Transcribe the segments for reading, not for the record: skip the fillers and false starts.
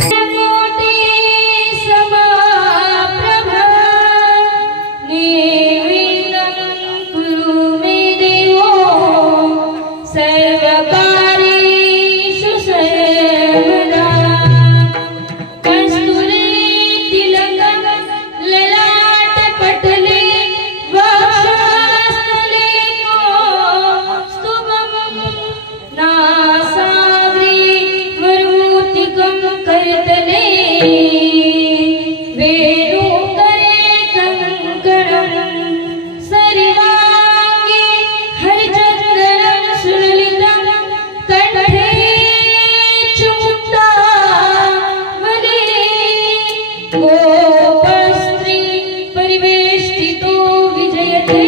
मोठी समा गोपस्त्री परिवेष्टितो विजयते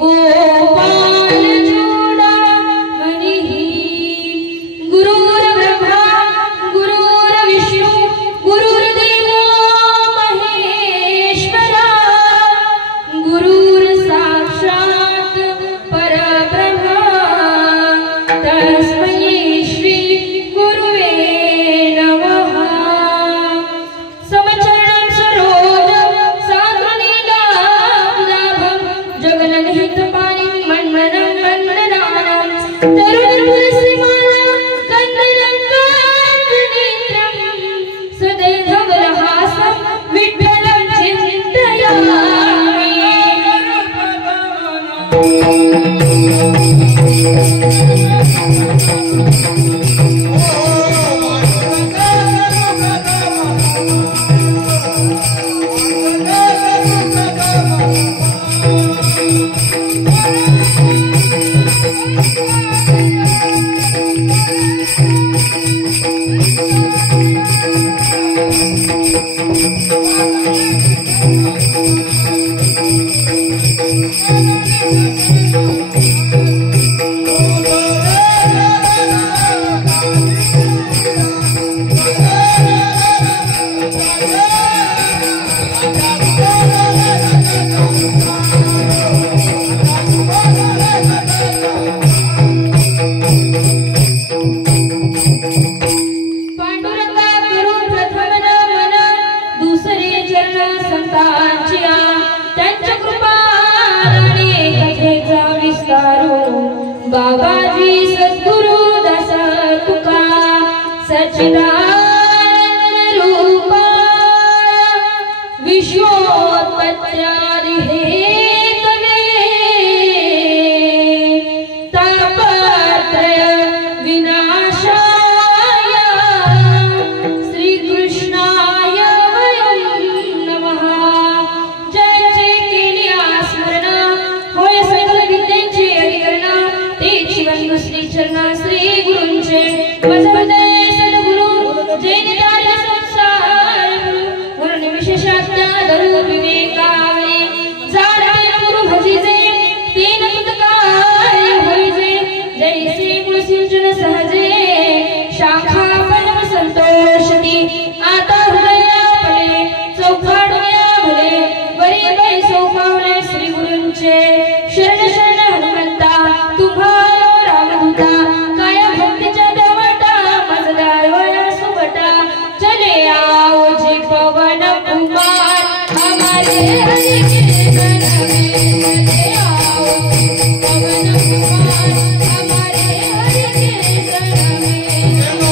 गोपालचूडामणिः गुरुर्ब्रह्मा गुरुर्विष्णु गुरुर्देवो महेश्वरा गुरुर्साक्षात् परब्रह्मा तस्मै श्री गुरुवे नमः। समचरणं सरोजं साधुनीलाभं जगन्निहितपाणिं मन्मनं वन्दनानं तरुणपुरस्त्रीमाला कन्दलं काञ्चनेत्रं सदैधवलहासं विठ्ठलं चिन्तयामि। बाबाजी सद्गुरु दास तुका सच्चिदानंद रूपा विश्वोत्पत्त्यादि हेतवे तापत्रय विनाशाय श्री कृष्णाय वयं नमः। जय जय केलिया स्मरण होय सकल विद्यांचे अधिकरण शिवंग श्री चरणा श्री गुरुंचे वजवदय सद्गुरु जय नितार्य संसार गुरु निमिषात्या धरू विवेकावे जाणते गुरु भजिजे तेन तुतकाय होईजे जैसे मुळसिंचन सहजे शाखा पनम संतोषती आता हृदयापले चौफाडूया भले बरी बाई सोपावले श्री गुरुंचे शरण शरण हनुमंता तुम्हा काय भक्तीच्या देवता मजदार सुबटा चले आओ जी पवन कुमार हमारे हरि के कीर्तन में चले आओ पवन कुमार हमारे हरि के कीर्तन में चलो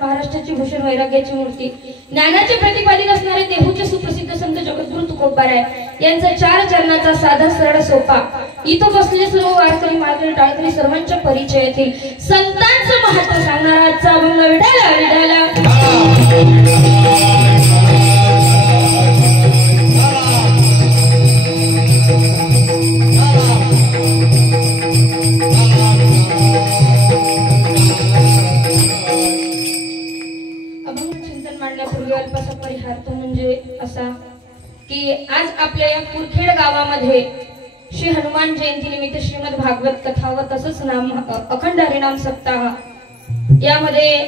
महाराष्ट्राची भूषण वैराग्याची मूर्ती ज्ञानाचे प्रतिपादन असणारे देहूचे सुप्रसिद्ध संत जगद्गुरु तुकोबाराय यांचा 4 चरणाचा साधा सरळ सोपा इथं बसलेले सर्व वारकरी मार्गरी टाळकरी सर्वांच्या परिचय येतील संतांचं महत्त्व सांगणारा आजचा अभंग विठाला विठाला की आज आपल्या या कुरखेड गावामध्ये श्री हनुमान जयंती निमित्त श्रीमद भागवत कथा व तसंच नाम अखंड हरिनाम सप्ताह यामध्ये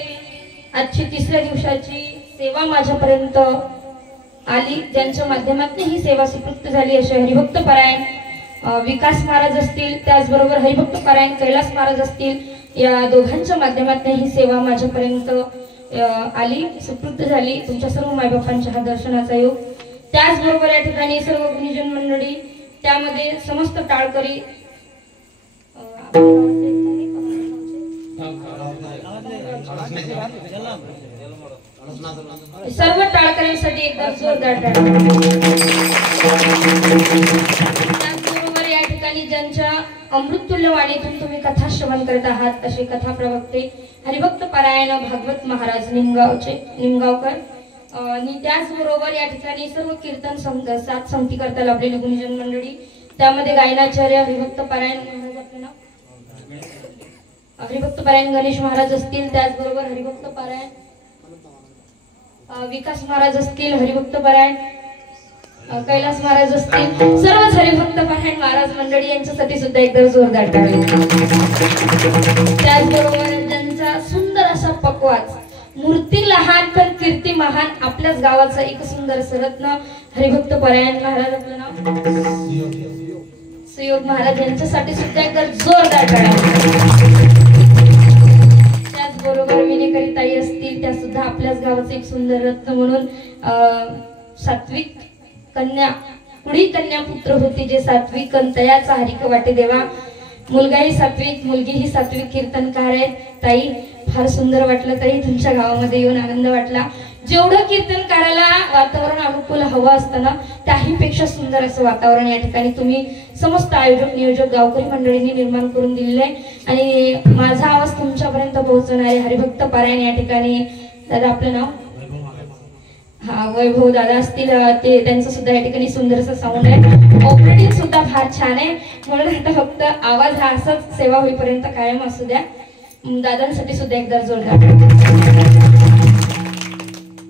आजची 3ऱ्या दिवसाची सेवा माझ्यापर्यंत आली ज्यांच्या माध्यमातून ही सेवा सुपूर्त झाली असे हरिभक्त परायण विकास महाराज असतील त्याचबरोबर हरिभक्त परायण कैलास महाराज असतील या दोघांच्या माध्यमातून ही सेवा माझ्यापर्यंत आली सुपूर्त झाली तुमच्या सर्व मायबापांच्या हा दर्शनाचा योग त्याचबरोबर या ठिकाणी सर्व गुणीजन मंडळी त्यामध्ये समस्त टाळकरी सर्व टाळकऱ्यांसाठी एकदम जोरदार त्याचबरोबर या ठिकाणी ज्यांच्या अमृततुल्य वाणीतून तुम्ही कथा श्रवण करत आहात असे कथा प्रवक्ते हरिभक्त पारायण भागवत महाराज निमगावकर आणि त्याचबरोबर या ठिकाणी सर्व कीर्तन सात संगती करता लाभलेली गुणीजन मंडळी त्यामध्ये गायनाचार्य हरिभक्त पारायण महाराज आपलं नाव हरिभक्त पारायण गणेश महाराज असतील त्याचबरोबर हरिभक्त पारायण विकास महाराज असतील हरिभक्त पारायण कैलास महाराज असतील सर्वच हरिभक्त पारायण महाराज मंडळी यांच्यासाठी सुद्धा एकदम जोरदार टाळी त्याचबरोबर ज्यांचा सुंदर असा पकवाज मूर्ती लहान पण कीर्ती महान आपल्याच गावाचा एक सुंदर सरत्न हरिभक्त परायण महाराज आपलं नाव सुयोग महाराज यांच्यासाठी सुद्धा एकदम जोरदार टाळ्या त्याचबरोबर विनेकरी ताई असतील त्या सुद्धा आपल्याच गावाचे एक सुंदर रत्न म्हणून सात्विक कन्या पुढी कन्या पुत्र होती जे सात्विक तयाचा हरिक वाटे देवा मुलगाही सात्विक मुलगीही सात्विक कीर्तनकार आहे ताई फार सुंदर वाटलं ताई तुमच्या गावामध्ये येऊन आनंद वाटला जेवढं कीर्तनकाराला वातावरण अनुकूल हवं असतं ना त्याही पेक्षा सुंदर असं वातावरण या ठिकाणी तुम्ही समस्त आयोजक नियोजक गावकरी मंडळींनी निर्माण करून दिलेलं आहे आणि माझा आवाज तुमच्यापर्यंत पोहोचवणारे हरिभक्त पारायण या ठिकाणी दादा आपलं नाव हा वैभव दादा असतील ते त्यांचं सुद्धा या ठिकाणी सुंदरसं साऊंड आहे ऑपरेटिंग सुद्धा फार छान आहे म्हणून आता फक्त आवाज हा असाच सेवा होईपर्यंत कायम असू द्या दादांसाठी सुद्धा एकदा जोरदार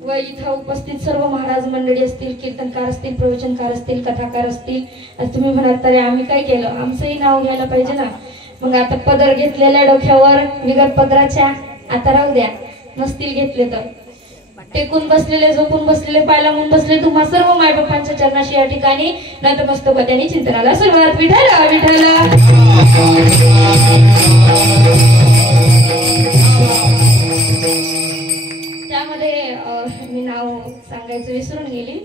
व इथं उपस्थित सर्व महाराज मंडळी असतील कीर्तनकार असतील प्रवचनकार असतील कथाकार असतील तुम्ही म्हणाल तरी आम्ही काय केलं आमचंही नाव घ्यायला पाहिजे ना मग आता पदर घेतलेल्या डोक्यावर बिगर पदराच्या आता राहू द्या नसतील घेतले तर टेकून बसलेले झोपून बसलेले पाय लावून बसले तुम्हा सर्व मायबापांच्या चरणाशी या ठिकाणी नतमस्तकाने चिंतनाला सुरुवात विठाला विठाला त्यामध्ये मी नाव सांगायचं विसरून गेली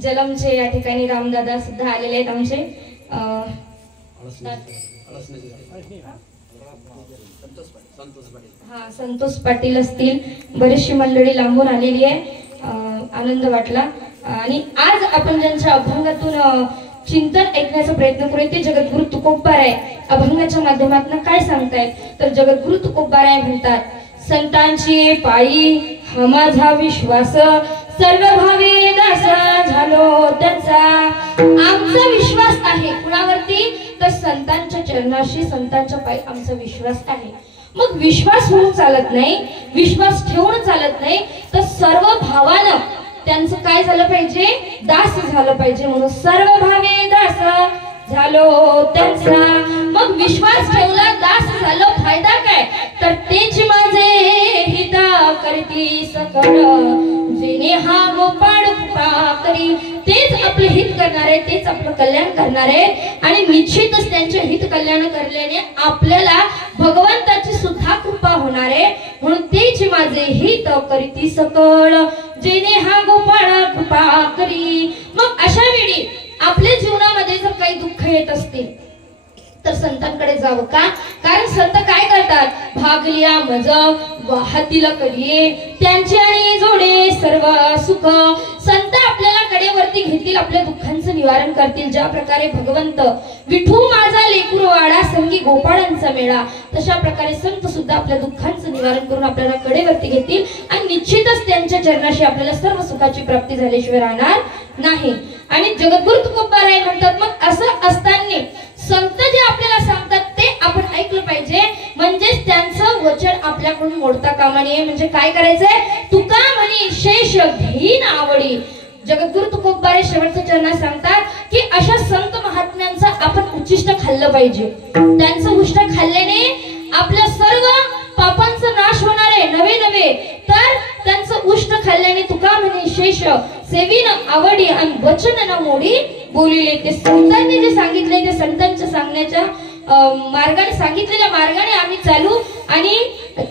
जलमचे या ठिकाणी रामदादा सुद्धा आलेले आहेत आमचे हा संतोष पाटील असतील बरीचशी मंडळी लांबून आलेली आहे आनंद वाटला आणि आज आपण ज्यांच्या अभंगातून चिंतन ऐकण्याचा प्रयत्न करूया ते जगद्गुरु तुकोबाराय अभंगाच्या माध्यमातून काय सांगतायत तर जगद्गुरु तुकोबाराय म्हणतात संतांची पायी हा माझा विश्वास सर्व भावी दास झालो त्यांचा आमचा विश्वास आहे कुणावरती तर संतांच्या चरणाशी संतांच्या पायी आमचा विश्वास आहे मग विश्वास होऊन चालत नाही विश्वास ठेवून चालत नाही तर सर्व भावानं त्यांचं काय झालं पाहिजे दास झालं पाहिजे म्हणून सर्व भावे दास झालो त्यांचा मग विश्वास ठेवला दास झालो फायदा काय तर तेच माझे हित करती सकळ जेणे हा गोपाळ कृपा करी तेच आपले हित करणारे तेच आपलं कल्याण करणारे आणि निश्चितच त्यांचे हित कल्याण करल्याने आपल्याला भगवंताची सुद्धा कृपा होणार आहे म्हणून तेच माझे हित करती सकळ जेणे हा गोपाळ कृपा करी मग अशा वेळी आपल्या जीवनामध्ये जर काही दुःख येत असतील तर संतांकडे जावं का कारण संत काय करतात भागलिया मज वाहतील कधी त्यांचे आणि जोडे सर्व सुख संत आपल्याला कडे कडेवरती घेतील, आपल्या दुःखांचं निवारण करतील. ज्या प्रकारे भगवंत विठू माझा लेकरू वाडा संगी गोपाळांचा मेळा, तशा प्रकारे संत सुद्धा आपल्या दुःखांचं निवारण करून आपल्याला कडेवरती घेतील आणि निश्चितच त्यांच्या चरणाशी आपल्याला सर्व सुखाची प्राप्ती झाल्याशिवाय राहणार नाही. आणि जगद्गुरु तुकोबाराय म्हणतात, मग असं असताना संत जे आपल्याला सांगतात ते आपण ऐकलं पाहिजे, म्हणजेच त्यांचं वचन आपल्याकडून मोडता कामा नये. म्हणजे काय करायचंय? तुका म्हणी शेष घेईन आवडी. जगद्गुरु तुकोबाराय शेवटच्या चरणात सांगतात की अशा संत महात्म्यांचं आपण उच्चिष्ट खाल्लं पाहिजे. त्यांचं उष्ट खाल्ल्याने आपल्या सर्व पापांचा नाश होणार आहे नवे नवे. तर त्यांचं उष्ट खाल्ल्याने तुका म्हणे शेष सेवीन आवडी आणि वचन न मोडी बोलिले. ते संतांनी जे सांगितले ते संतांच्या सांगण्याच्या मार्गाने, सांगितलेल्या मार्गाने आम्ही चालू आणि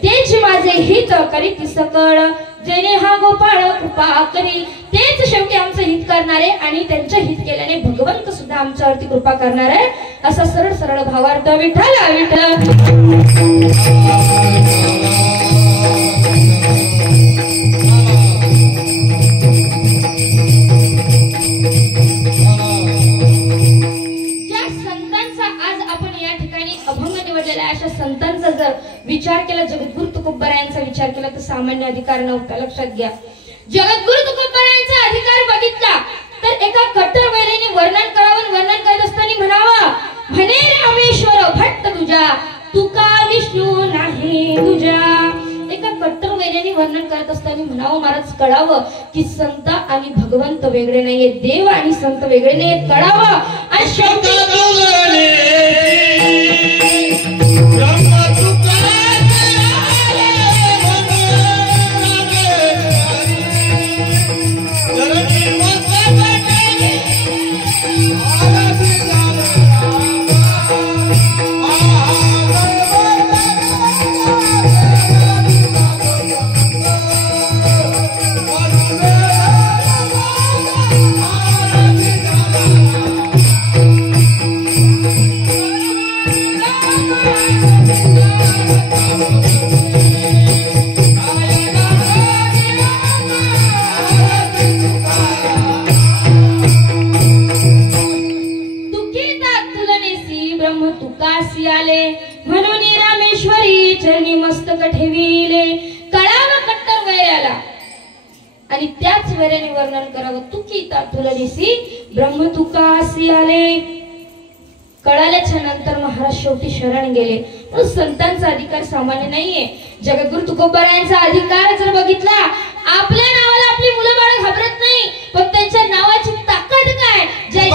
तेच माझे हित करीत सकळ. जेणे हा गोपाळ कृपा करी. तेच शेवटी आमचं हित करणारे आणि त्यांचं हित केल्याने भगवंत सुद्धा आमच्यावरती कृपा करणार आहे. असा सरळ सरळ भावार्थ विठ्ठल विठ्ठल. अशा संतांचा जर विचार केला, जगद्गुरु तुकोबारायांचा विचार केला तर सामान्य अधिकार नव्हता. लक्षात घ्या, जगद्गुरु तुकोबारायांचा अधिकार बघितला तर एका कट्टर वैरीने वर्णन करावं. वर्णन करत असताना म्हणावं, म्हणे रामेश्वर भट्ट तुझ्या तुका विष्णू नाही तुझ्या. एका कट्टर वैरीने वर्णन करत असताना म्हणावं, महाराज कळावं की संत आणि भगवंत वेगळे नाहीये, देव आणि संत वेगळे नाहीये, कळावं. आणि शेवटी म्हणून रामेश्वरी चरणी मस्तक ठेविले. कळावं कट्टर वैऱ्याला आणि त्याच वैऱ्याने वर्णन करावं, तुकिता तुलनेसी ब्रह्म तुकासी आले. कळाल्याच्या नंतर महाराज शेवटी शरण गेले. पण संतांचा अधिकार सामान्य नाहीये. जगद्गुरु तुकोबारायांचा अधिकार जर बघितला, आपल्या नावाला आपली मुलं बाळ घाबरत नाही, पण त्यांच्या नावाची ताकद काय. जय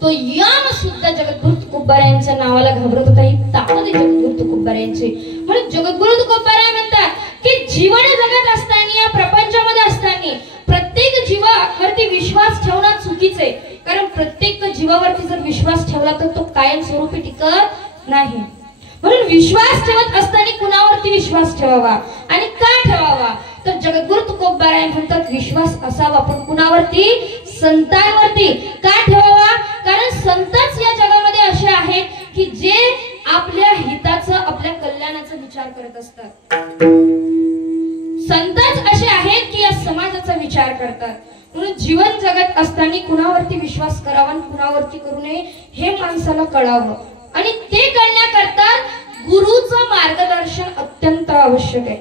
तो यम सुद्धा जगद्गुरु तुकोबारायांच्या नावाला घाबरत होता. ही ताकद जगद्गुरु तुकोबारायांची. म्हणून जगद्गुरु तुकोबाराय म्हणतात की जीवन जगत असताना, या प्रपंचामध्ये असताना प्रत्येक जीवावरती विश्वास ठेवणं चुकीचं आहे. कारण प्रत्येक जीवावरती जर विश्वास ठेवला तर तो कायम स्वरूपी टिकत नाही. म्हणून विश्वास ठेवत असताना कुणावरती विश्वास ठेवावा आणि का ठेवावा, तर जगद्गुरु तुकोबाराय म्हणतात विश्वास असावा पण कुणावरती, संतांवरती. का ठेवावा, कारण संतच या जगामध्ये असे आहेत की जे आपल्या हिताचं, आपल्या कल्याणाचा विचार करत असतात. करतात. म्हणून जीवन जगत असताना कुणावरती विश्वास करावा आणि कुणावरती करू नये हे माणसाला कळावं. आणि ते कळण्याकरता गुरुचं मार्गदर्शन अत्यंत आवश्यक आहे.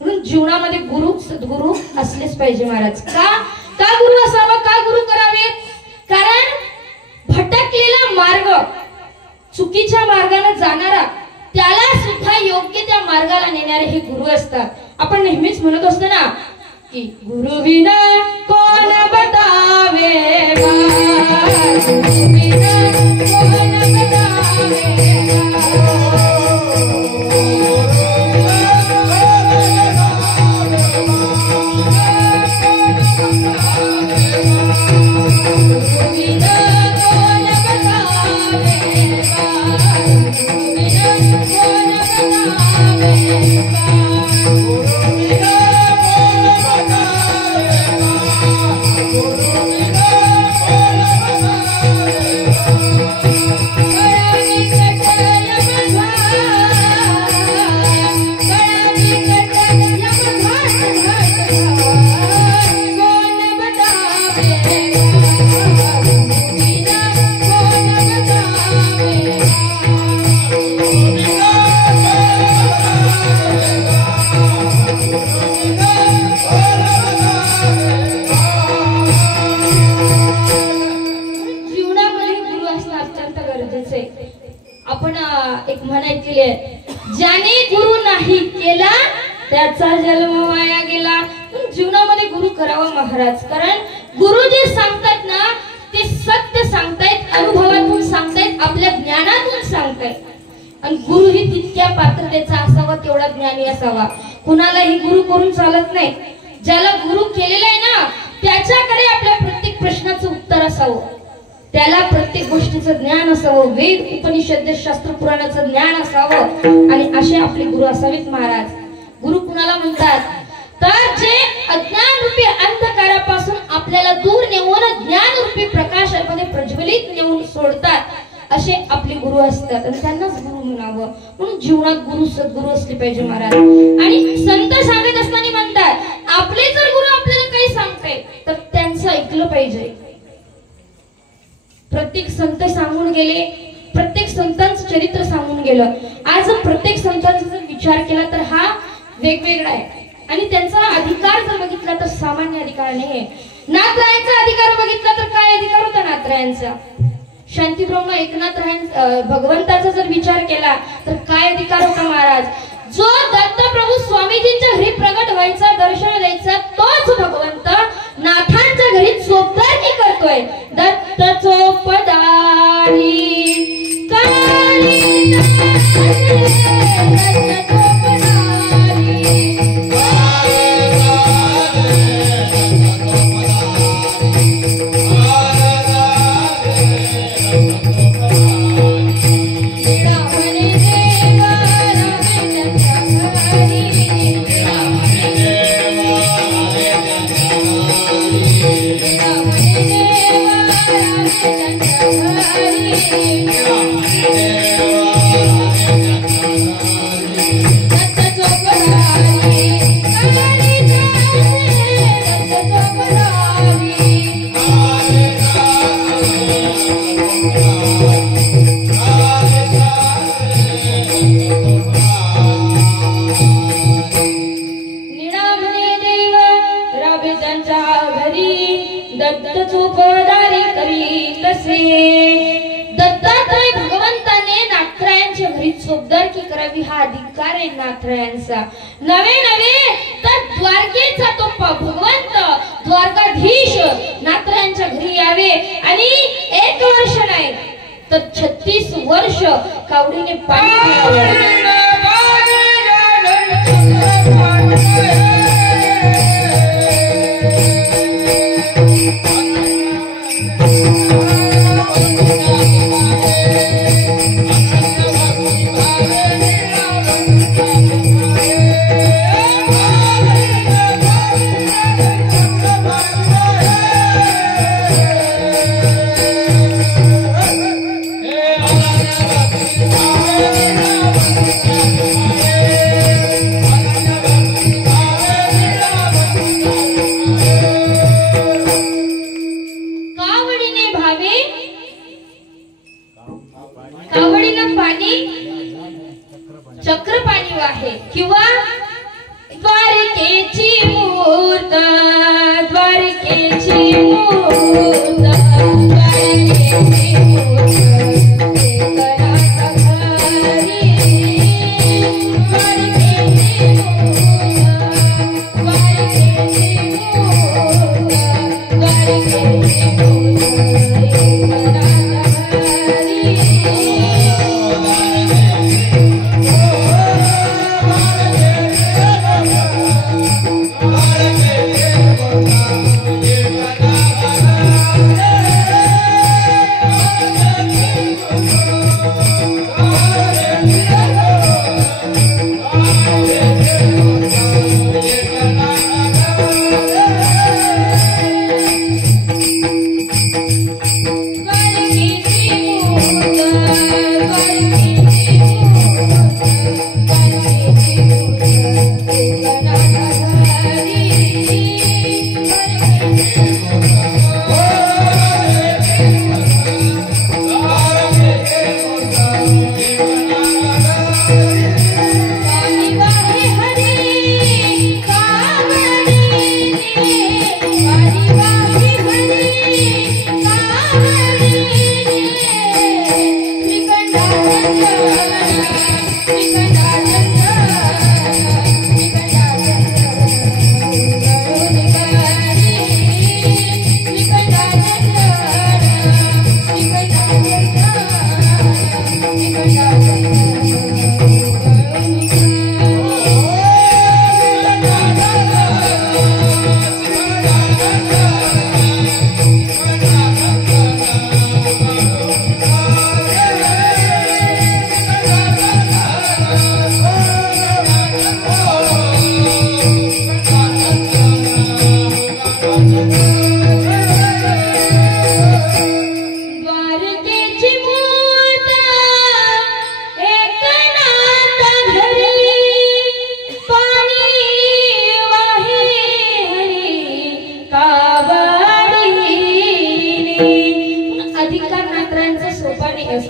म्हणून जीवनामध्ये गुरु सद्गुरु असलेच पाहिजे महाराज. का गुरु असावा, का गुरु करावेत? कारण भटकलेला मार्ग, चुकीच्या मार्गाने जाणारा त्याला सुद्धा योग्य त्या मार्गाला नेणारे हे गुरु असतात. आपण नेहमीच म्हणत असतो ना की गुरु विना कोण बतावे, गुरु विना कोण बतावे. आपण एक म्हण ऐकली आहे, ज्याने गुरु नाही केला त्याचा जन्म वाया गेला. जीवनामध्ये गुरु करावा महाराज. कारण गुरु जे सांगतात ना ते सत्य सांगतायत, अनुभवातून सांगतायत, आपल्या ज्ञानातून सांगतायत. आणि गुरु ही तितक्या पात्रतेचा असावा, तेवढा ज्ञानी असावा. कुणालाही गुरु करून चालत नाही. ज्याला गुरु केलेला आहे ना त्याच्याकडे आपल्या प्रत्येक प्रश्नाचं उत्तर असावं, त्याला प्रत्येक गोष्टीचं ज्ञान असावं, वेद उपनिषद शास्त्र पुराणाचं ज्ञान असावं. आणि असे आपले गुरु असावेत महाराज. गुरु कुणाला म्हणतात तर जे अज्ञान रूपी अंधकारापासून आपल्याला दूर नेऊन ज्ञान रूपी प्रकाशामध्ये प्रज्वलित नेऊन सोडतात असे आपले गुरु असतात. आणि त्यांनाच गुरु म्हणावं. म्हणून जीवनात गुरु सद्गुरु असले पाहिजे महाराज. आणि संत सांगत असताना म्हणतात आपले जर गुरु आपल्याला काही सांगताय तर त्यांचं ऐकलं पाहिजे. प्रत्येक संत सांगून गेले, प्रत्येक संतांचं चरित्र सांगून गेलं. आज प्रत्येक संतांचा जर विचार केला तर हा वेगवेगळा आहे. आणि त्यांचा अधिकार जर बघितला तर सामान्य अधिकार नाही. नाथरायांचा अधिकार बघितला तर काय अधिकार होता नाथरायांचा? शांतीब्रह्म एकनाथ राय भगवंताचा जर विचार केला तर काय अधिकार होता महाराज? जो दत्तप्रभू स्वामीजींच्या घरी प्रगट व्हायचा, दर्शन द्यायचा, तोच भगवंत नाथांच्या घरी चोपदारी करतोय. दत्त चोपदारी दत्तात्रय भगवंताने नाथरायांच्या घरी चोपदारकी करावी हा अधिकार आहे नाथरायांचा. नवे नवे तर द्वारकेचा तो भगवंत द्वारकाधीश नाथरायांच्या घरी यावे आणि 1 वर्ष नाही तर 36 वर्ष कावडीने पाणी पिळावं.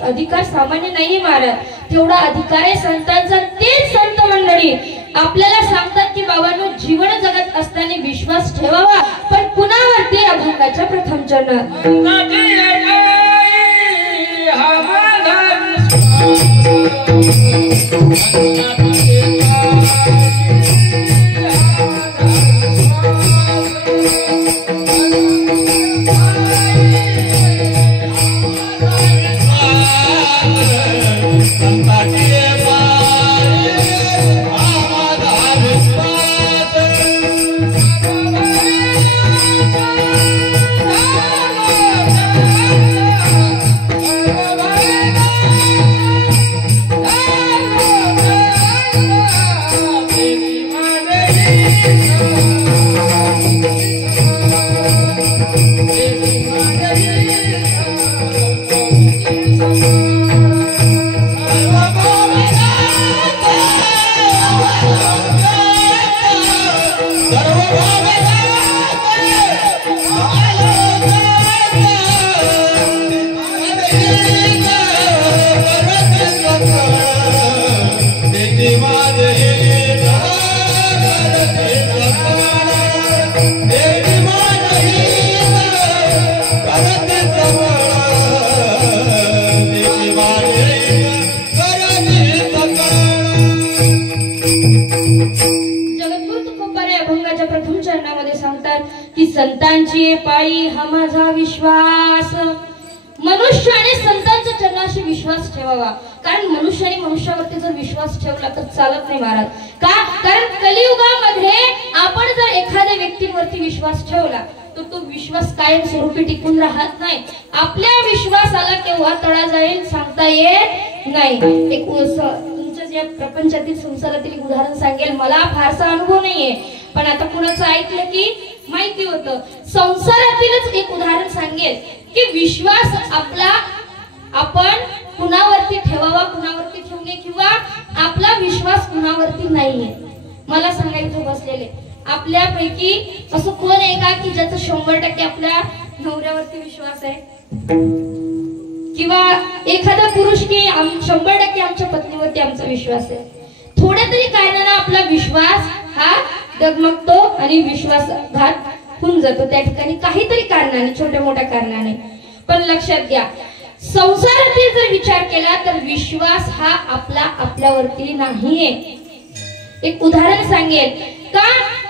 अधिकार सामान्य नाहीये महाराज, तेवढा अधिकार आहे संतांचा. तेच संत मंडळी आपल्याला सांगतात की बाबांनो, जीवन जगत असताना विश्वास ठेवावा, पण कुणावरती? अभंगाच्या प्रथम चरणात. संतांची पायी हा माझा विश्वास. मनुष्याने संतांच्या चरणाशी विश्वास ठेवावा, कारण मनुष्याने मनुष्यावरती जर विश्वास ठेवला तर चालत नाही महाराज. का? कारण कलियुगामध्ये आपण जर एखाद्या व्यक्तीवरती विश्वास ठेवला तर तो विश्वास कायम स्वरूपी टिकून राहत नाही. आपल्या विश्वासाला केव्हा तडा जाईल सांगता येत नाही. एक तुमच्या या प्रपंचातील संसारातील उदाहरण सांगेल. मला फारसा अनुभव नाहीये, पण आता कुणाचं ऐकलं की माहिती होतं. संसारातीलच एक उदाहरण सांगेल की विश्वास आपला आपण कुणावरती ठेवावा, कुणावरती ठेवू नये, किंवा आपला विश्वास कुणावरती नाहीये. मला सांगायचं बसलेले आपल्यापैकी असं कोण आहे का की ज्याचा 100% आपल्या नवऱ्यावरती विश्वास आहे, किंवा एखादा पुरुष की 100% आमच्या पत्नीवरती आमचा विश्वास आहे. थोड्या तरी कारणाने आपला विश्वास हा डगमगतो आणि विश्वासघात होऊन जातो त्या ठिकाणी काहीतरी कारणाने, छोट्या मोठ्या कारणाने. पण लक्षात घ्या, संसारातील जर विचार केला तर विश्वास हा आपल्यावरती नाहीये. एक उदाहरण सांगेल का,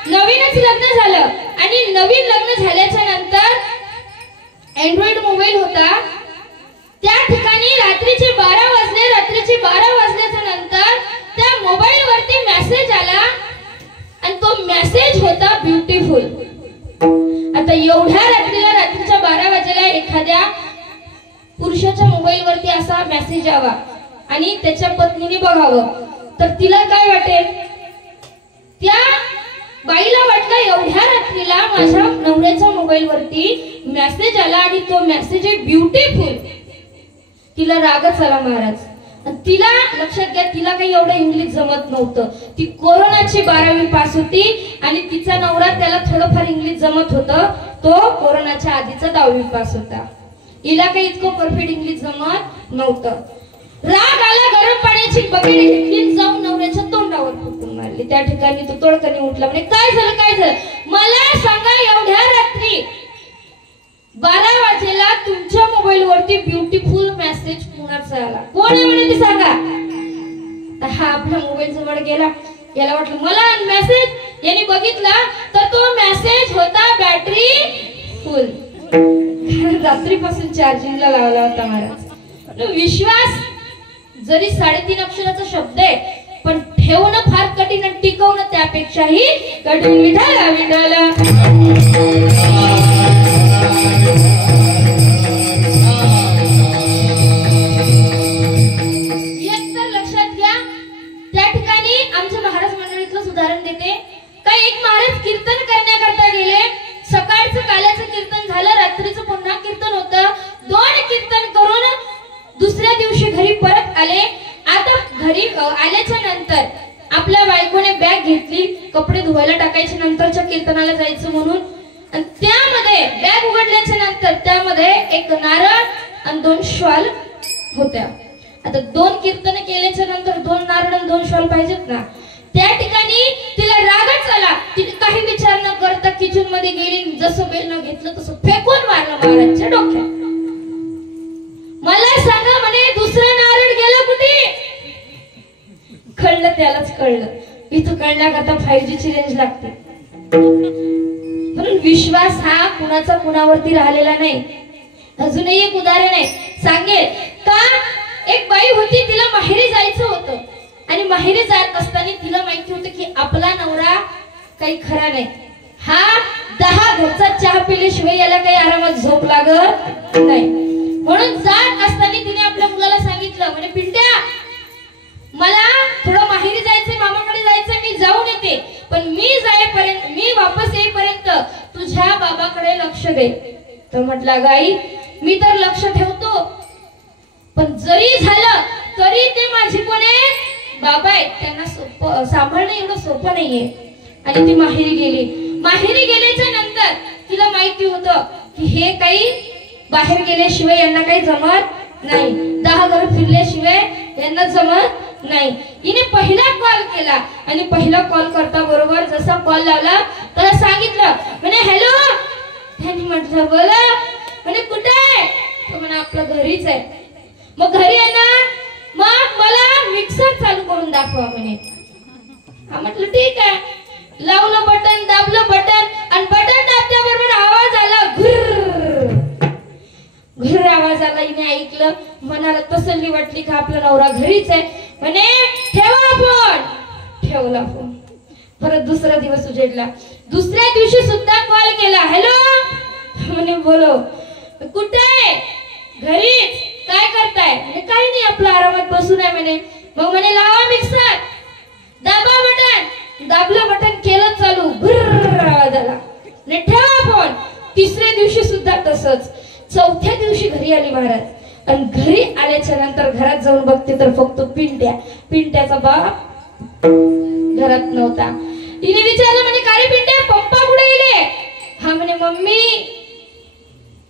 नवीनच लग्न झालं आणि नवीन लग्न झाल्याच्या नंतर अँड्रॉइड मोबाईल होता. त्या ठिकाणी रात्रीचे 12 वाजले. रात्रीचे 12 वाजल्याच्या नंतर त्या मोबाईल वरती मेसेज आला आणि तो मेसेज होता ब्युटिफुल. आता एवढ्या रात्रीला, रात्रीच्या 12 वाजेला एखाद्या पुरुषाच्या मोबाईल वरती असा मेसेज यावा आणि त्याच्या पत्नीने बघावं तर तिला काय वाटेल? त्या बाईला वाटलं एवढ्या रात्रीला माझ्या नवऱ्याच्या मोबाईल वरती मेसेज आला आणि तो मेसेज आहे ब्युटिफुल. तिला रागच आला महाराज. तिला लक्षात घ्या, तिला काही एवढं इंग्लिश जमत नव्हतं. ती कोरोनाची 12वी पास होती आणि तिचा नवरा, त्याला थोडंफार इंग्लिश जमत होतं, तो कोरोनाच्या आधीचा 10वी पास होता. हिला काही इतकं परफेक्ट इंग्लिश जमत नव्हतं. राग आला, गरम पाण्याची बकेट घेतली, जाऊन नवऱ्याच्या तोंडावर फुकून मारली. त्या ठिकाणी तो तडकनी उठला, म्हणजे काय झालं, काय झालं, मला सांगा, एवढ्या रात्री 12 वाजेला तुमच्या मोबाईल वरती ब्युटिफुल मेसेज कुणाचा आला? कोण आहे म्हणे ते सांगा. हा आपला मोबाईल जवळ गेला, याला वाटलं मला मेसेज, यांनी बघितला तर तो मेसेज होता बॅटरी फुल. रात्रीपासून चार्जिंगला लावला होता महाराज. विश्वास जरी 3.5 अक्षराचा शब्द आहे, पण ठेवणं फार कठीण आणि टिकवणं त्यापेक्षाही कठीण. विठाला विठाला. एक तर लक्षात घ्या, त्या ठिकाणी आमच्या महाराज मंडळीतलं उदाहरण देते का, एक महाराज कीर्तन करण्याकरता गेले. सकाळचं काल्याचं कीर्तन झालं, रात्रीचं पुन्हा कीर्तन होतं. 2 कीर्तन करून दुसऱ्या दिवशी घरी परत आले. आता घरी आल्याच्या नंतर आपल्या बायकोने बॅग घेतली, कपडे धुवायला टाकायचे, नंतरच्या कीर्तनाला जायचं म्हणून. आणि त्यामध्ये बॅग उघडल्याच्या नंतर त्यामध्ये एक नारळ आणि 2 शॉल होत्या. आता 2 कीर्तन केल्याच्या नंतर 2 नारळ आणि 2 शॉल पाहिजेत ना. त्या ठिकाणी तिला रागच आला. तिने काही विचार न करता किचन मध्ये गेली, जसं बेल न घेतलं तसं फेकून मारलं महाराजच्या डोक्यात. मला सांगा म्हणे, दुसरा नारळ गेला कुठे? कळलं त्यालाच कळलं. इथं कळण्याकरता 5G ची रेंज लागते. म्हणून विश्वास हा कुणाचा कुणावरती राहिलेला नाही. अजूनही एक उदाहरण आहे, सांगेल का, एक बाई होती, तिला माहेरी जायचं होतं आणि माहेरी जात असताना तिला माहिती होतं की आपला नवरा काही खरा नाही. हा 10 घरचा चहा पिल्याशिवाय याला काही आरामात झोप लागत नाही. म्हणून जात असताना तिने आपल्या मुलाला सांगितलं, म्हणे पिंट्या, मला थोडं माहेरी जायचंय, मामाकडे जायचंय, मी जाऊन येते, पण मी वापस येईपर्यंत तुझ्या बाबाकडे लक्ष दे. तर म्हटलं, गाई मी तर लक्ष ठेवतो, पण जरी झालं तरी ते माझे कोणी बाबा आहेत, त्यांना सांभाळणं एवढं सोपं नाहीये. आणि ती माहेरी गेली. माहेरी गेल्याच्या नंतर तिला माहिती होतं की हे काही बाहेर गेल्याशिवाय यांना काही जमत नाही, 10 घर फिरल्याशिवाय यांना जमत नाही. हिने पहिला कॉल केला आणि पहिला कॉल करता बरोबर जसा कॉल लावला त्याला सांगितलं, म्हणे हॅलो. त्यांनी म्हटलं बोला. म्हणे कुठे आहे? तो म्हणे आपलं घरीच आहे. मग घरी आहे ना, मग मला मिक्सर चालू करून दाखवा म्हणे. हा म्हटलं ठीक आहे. लावलं बटन, दाबलं बटन आणि बटन दाबल्याबरोबर आवाज आला, घुर आवाज आला. हिने ऐकलं, मनाला तसल्ली वाटली का आपला नवरा घरीच आहे. म्हणे ठेवा फोन. ठेवला फोन. परत दुसरा दिवस उजेडला. दुसऱ्या दिवशी सुद्धा कॉल केला, हॅलो. म्हणे बोलो. कुठे आहे? घरीच. काय करताय? म्हणे काही नाही, आपला आरामात बसून आहे म्हणे. मग म्हणे लावा मिक्सर, दाबा बटन. दाबलं बटन, केलं चालू, भुर्र आवाज आला. ठेवा फोन. तिसऱ्या दिवशी सुद्धा तसंच. चौथ्या दिवशी घरी आली महाराज आणि घरी आल्याच्या नंतर घरात जाऊन बघते तर फक्त पिंट्याचा बाप घरात नव्हता. तिने विचारलं, म्हणे काय रे पिंट्या, पप्पा कुठे गेले? हा म्हणे मम्मी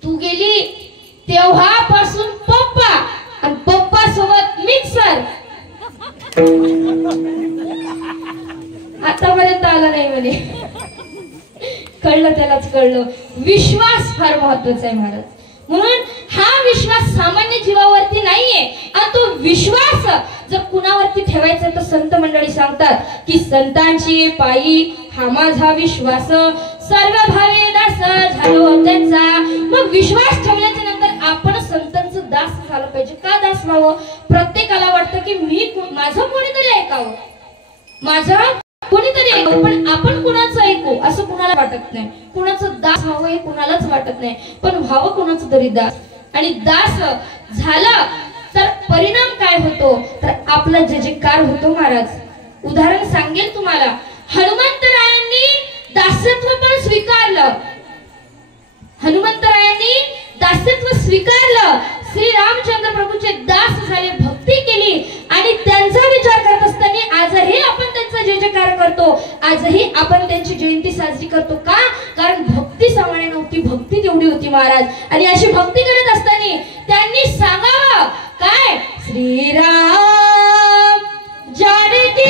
तू गेली तेव्हापासून पप्पा आणि पप्पा सोबत मिक्सर आतापर्यंत आला नाही म्हणे. कळलं त्यालाच कळलं. विश्वास फार महत्वाचा आहे महाराज. म्हणून हा विश्वास सामान्य जीवावरती नाहीये. आणि तो विश्वास जर कुणावरती ठेवायचा तर संत मंडळी सांगतात की संतांची पायी हा माझा विश्वास, सर्व भावे दास झालो त्यांचा. मग विश्वास ठेवल्याच्या नंतर आपण संतांचं दास झालं पाहिजे. का दास व्हावं? प्रत्येकाला वाटतं की माझं कोणीतरी ऐकावं, माझं कोणीतरी ऐकू, पण आपण कुणाचं ऐकू असं कुणाला वाटत नाही. कुणाचं दास व्हावं हे कुणालाच वाटत नाही, पण व्हावं कुणाचं तरी दास. आणि दास झाला तर परिणाम काय होतो तर आपला जयकार होतो महाराज. उदाहरण सांगेल तुम्हाला. हनुमंतरायांनी दासत्व पण स्वीकारलं. हनुमंतरायांनी दासत्व स्वीकारलं. श्री रामचंद्र प्रभूचे दास झाले, भक्ती केली आणि त्यांचा विचार करत असताना आजही आपण त्यांचा जयकार करतो. आजही आपण त्यांची जयंती साजरी करतो. का? कारण भक्ती सामान्य नव्हती, भक्ती तेवढी होती महाराज. आणि अशी भक्ती करत असताना त्यांनी सांगावं काय? श्रीराम जानकी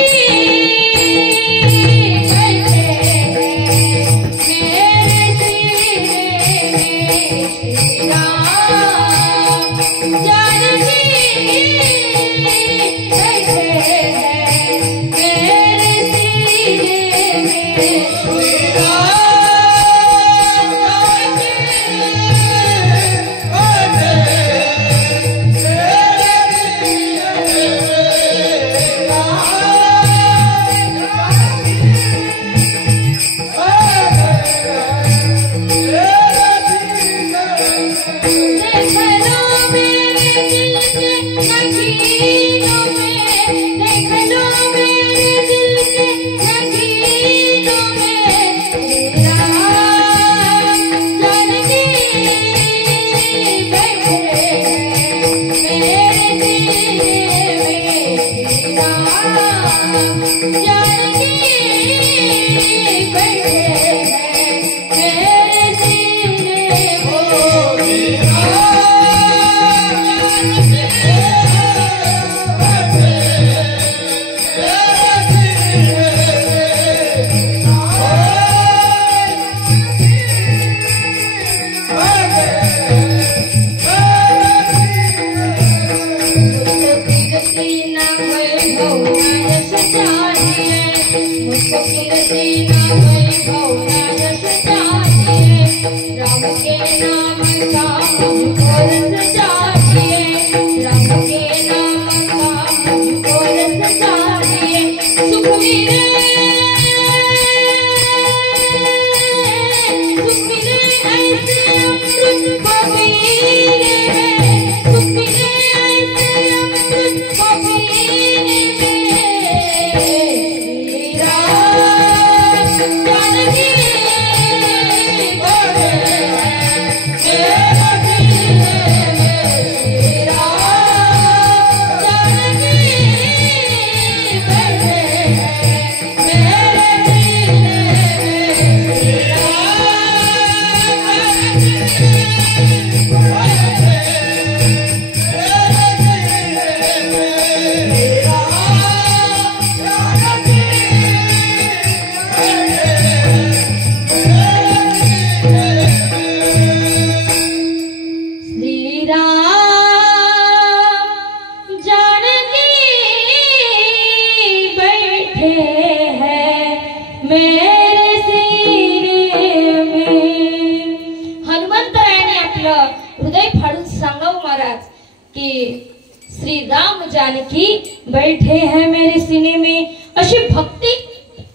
श्री राम जानकी बैठे हैं मेरे सीने में. अशी भक्ती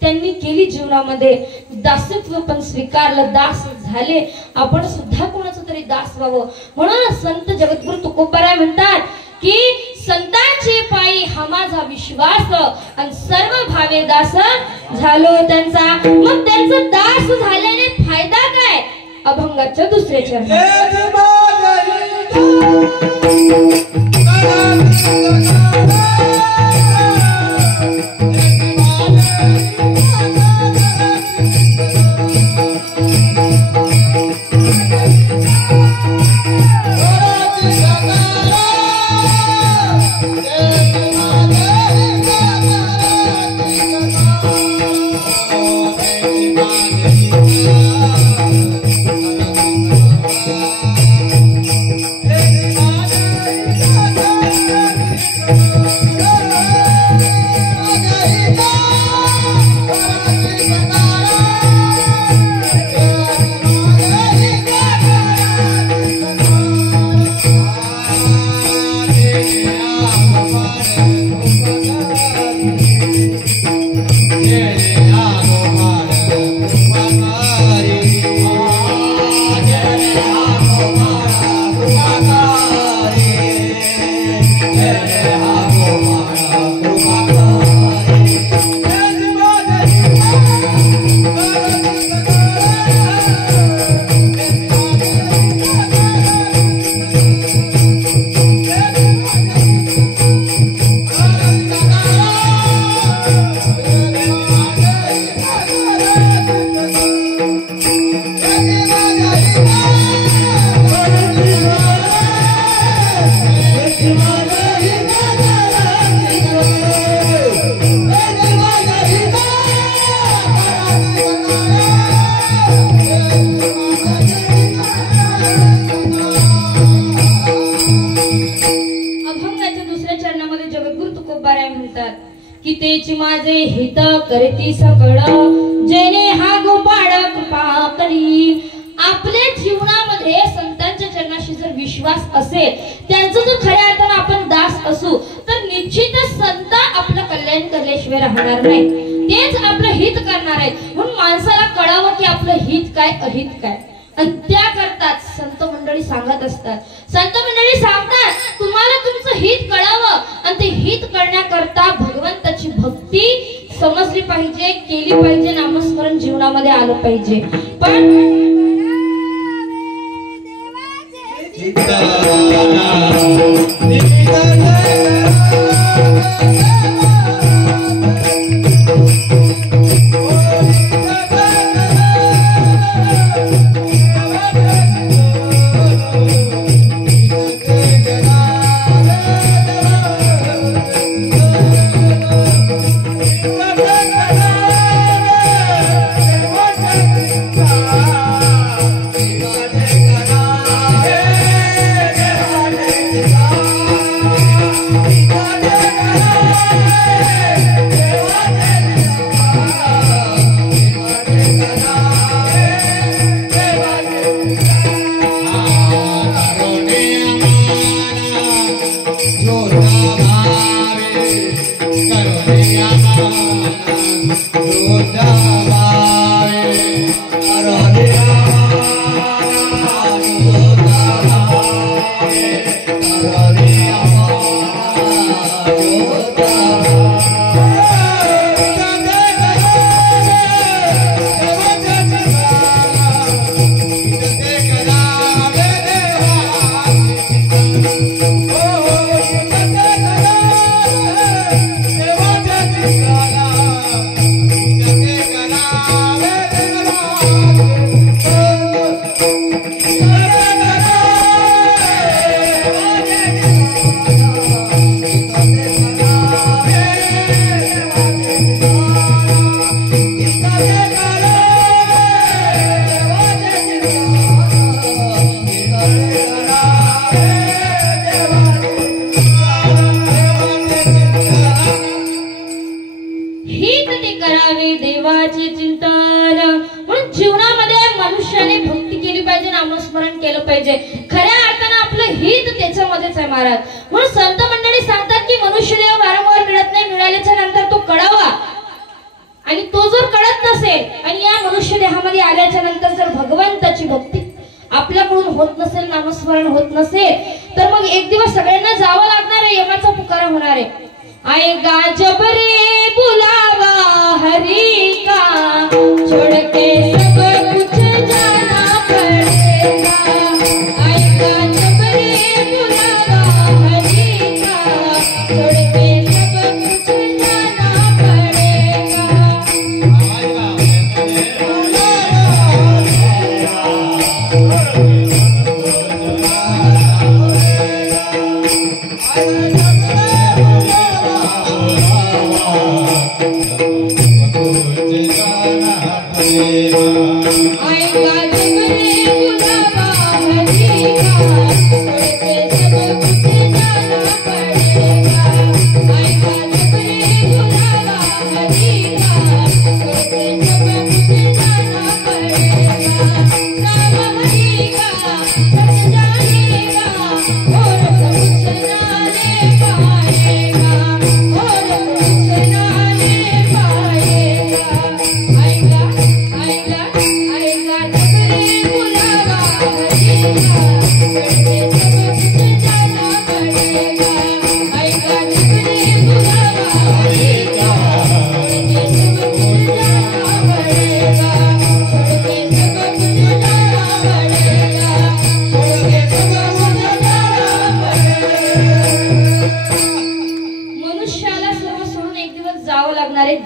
त्यांनी केली जीवनामध्ये. दासत्व पण स्वीकारलं, दास झाले. आपण सुद्धा कोणाचं तरी दास व्हावं. म्हणून संत जगद्गुरु तुकोबाराय म्हणतात की संतांची पायी हा माझा विश्वास आणि सर्व भावे दास झालो त्यांचा. मग त्यांचा दास झाल्याने फायदा काय? अभंगाच्या दुसरे चरण. Oh तेच माझे हित करती सकळ जेने हा गोपाळ कृपा करी. आपल्या जीवनामध्ये संतांच्या चरणाशी जर विश्वास असेल, त्यांचं जर खऱ्या अर्थानं आपण दास असू, तर निश्चितच संत आपलं कल्याण केल्याशिवाय राहणार नाही. तेच आपलं हित करणार आहेत. म्हणून माणसाला कळावं की आपलं हित काय अहित काय, आणि त्या करतात संत मंडळी सांगत असतात. संत मंडळी सांगतात तुम्हाला तुमचं हित कळावं, आणि ते हित करण्याकरता भगवंताची भक्ती समजली पाहिजे, केली पाहिजे, नामस्मरण जीवनामध्ये आलं पाहिजे. पण नामस्मरण केलं पाहिजे. खऱ्या अर्थानं आपलं हित त्याच्यामध्येच आहे महाराज. म्हणून संत मंडळी सांगतात की मनुष्यदेह वारंवार मिळत नाही, मिळाल्याच्या नंतर तो कळावा. आणि तो जर कळत नसेल आणि या मनुष्य देहामध्ये आल्याच्या नंतर जर भगवंताची भक्ती आपल्याकडून होत नसेल, नामस्मरण होत नसेल, तर मग एक दिवस सगळ्यांना जावं लागणार आहे, यमाचा पुकारा होणार आहे. आएगा जब रे बुलावा हरि का छोड़ के सब कुछ जाना पड़ेगा. आएगा जब रे बुलावा हरि का छोड़ के सब कुछ जाना पड़ेगा.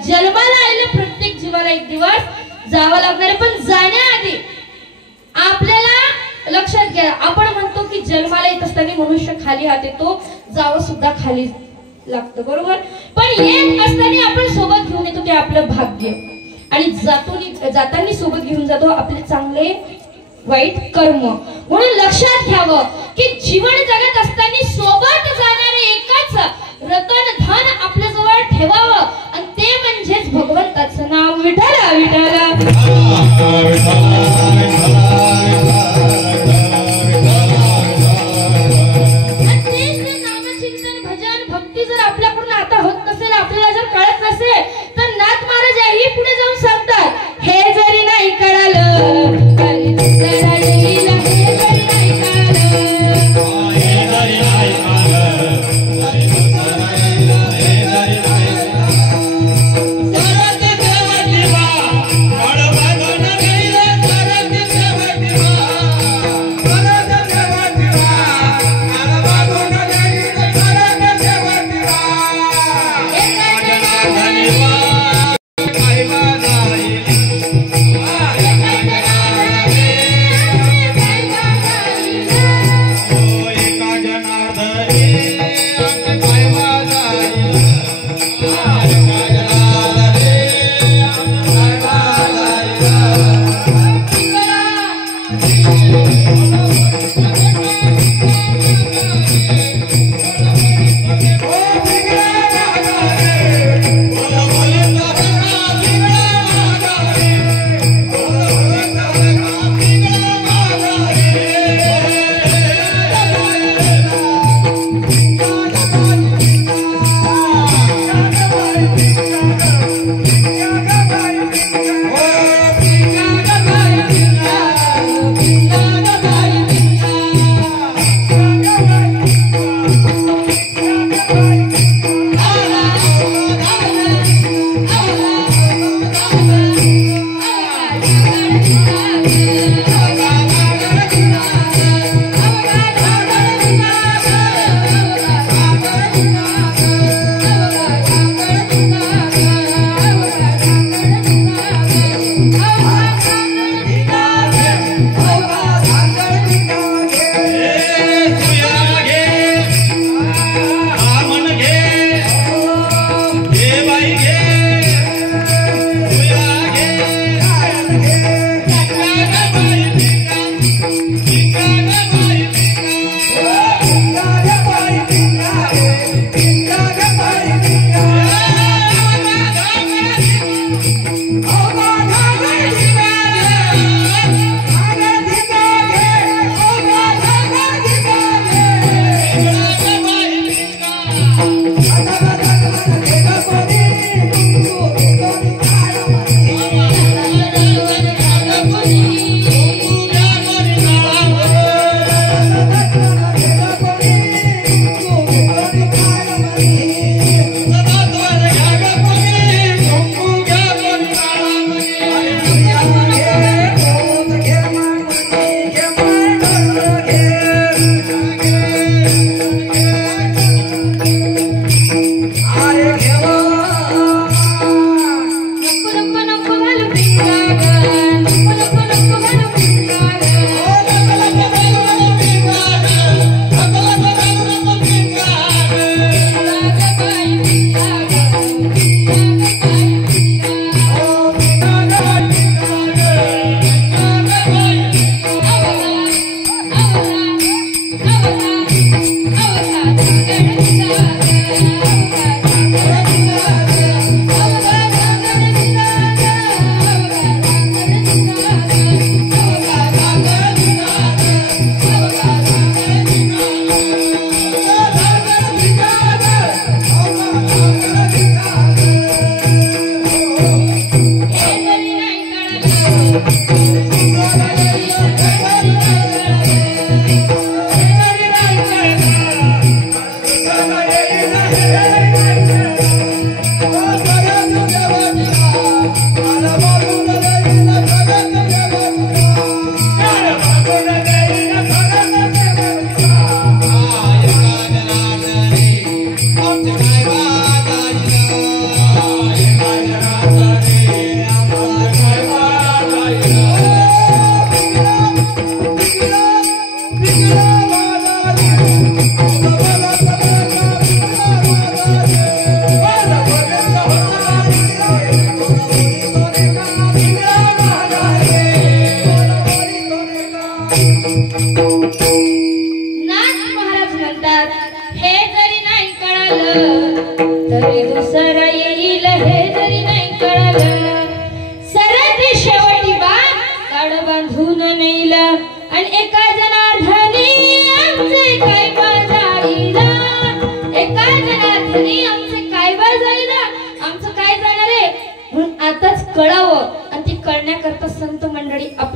जन्माला आलेल्या प्रत्येक जीवाला एक दिवस जावं लागणार आहे. पण जाण्याआधी आपल्याला लक्षात घ्या, आपण म्हणतो की जन्माला येत असताना मनुष्य खाली हात येतो, जावं सुद्धा खाली लागतं, बरोबर. पण येत असताना आपण सोबत घेऊन येतो ते आपलं भाग्य, आणि जाताना सोबत घेऊन जातो आपले चांगले वाईट कर्म. म्हणून लक्षात घ्यावं की जीवन जगत असताना सोबत जाणारे एकच रतन धन आपल्या जवळ ठेवावं, आणि तेच जर नामचिंतन भजन भक्ती जर आपल्याकडून आता होत नसेल, आपल्याला जर कळत नसेल, तर नाथ महाराज याही पुढे जाऊन सांगतात, हे जरी नाही कळालं तरी दुसऱ्याला येईल, हे जरी नाही कळालं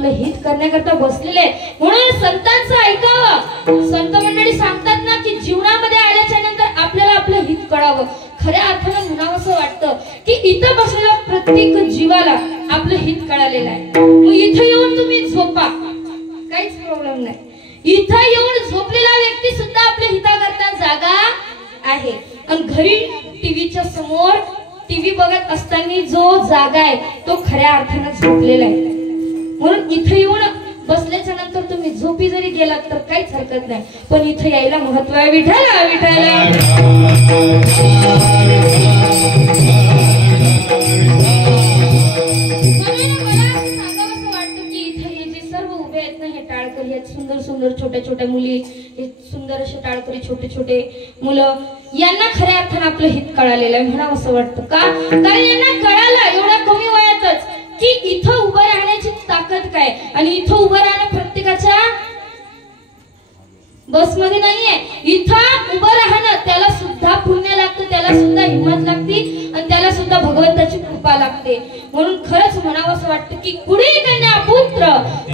आपलं हित करण्याकरता बसलेले आहेत. म्हणून संतांचं ऐकावं. संत मंडळी सांगतात ना की जीवनामध्ये आल्याच्या नंतर आपल्याला आपलं हित कळावं. खऱ्या अर्थानं म्हणावंसं वाटतं की इथं बसलेल्या प्रत्येक जीवाला आपलं हित कळालेलं आहे. मग इथं येऊन तुम्ही झोपा, काहीच प्रॉब्लेम नाही. इथं येऊन झोपलेला व्यक्ती सुद्धा आपल्या हिताकरता जागा आहे. आणि घरी टीव्हीच्या समोर टीव्ही बघत असताना जो जागा आहे तो खऱ्या अर्थानं झोपलेला आहे. म्हणून इथं येऊन बसल्याच्या नंतर तुम्ही झोपी जरी गेलात तर काहीच हरकत नाही, पण इथं यायला महत्व आहे. विठाला विठाला सुंदर सुंदर छोट्या छोट्या मुली, सुंदर असे टाळकरी छोटे छोटे मुलं, यांना खऱ्या अर्थानं आपलं हित कळालेलं आहे म्हणावं असं वाटतं. का? कारण यांना कळालं एवढ्या कमी वयातच की इथं उभं राहण्याची ताकद काय, आणि इथं उभं राहणं प्रत्येकाच्या बसमध्ये नाहीये. इथं उभं राहणं त्याला सुद्धा पुण्य लागतं, त्याला सुद्धा हिंमत लागते, आणि त्याला सुद्धा भगवंताची कृपा लागते. म्हणून खरंच म्हणावं असं वाटतं की कुडी कन्या पुत्र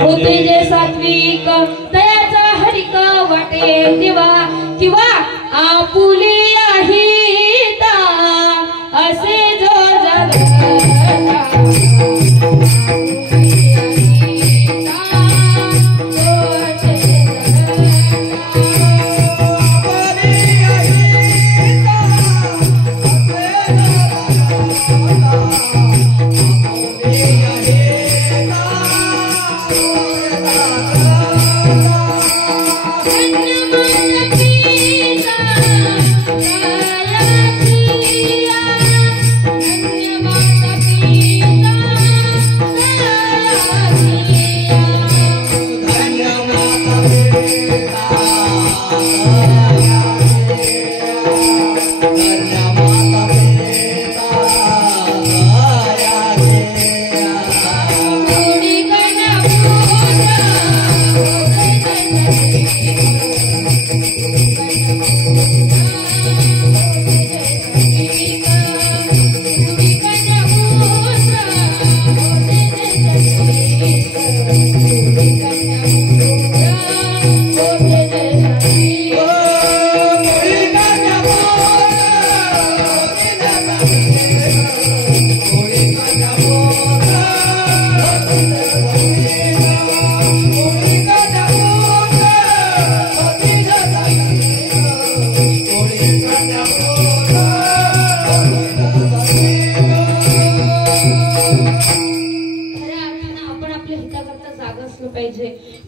होते जे सात्विक, दयाचा हरिक वाटे देवा, किंवा आपुली अहिता असे जो जगता.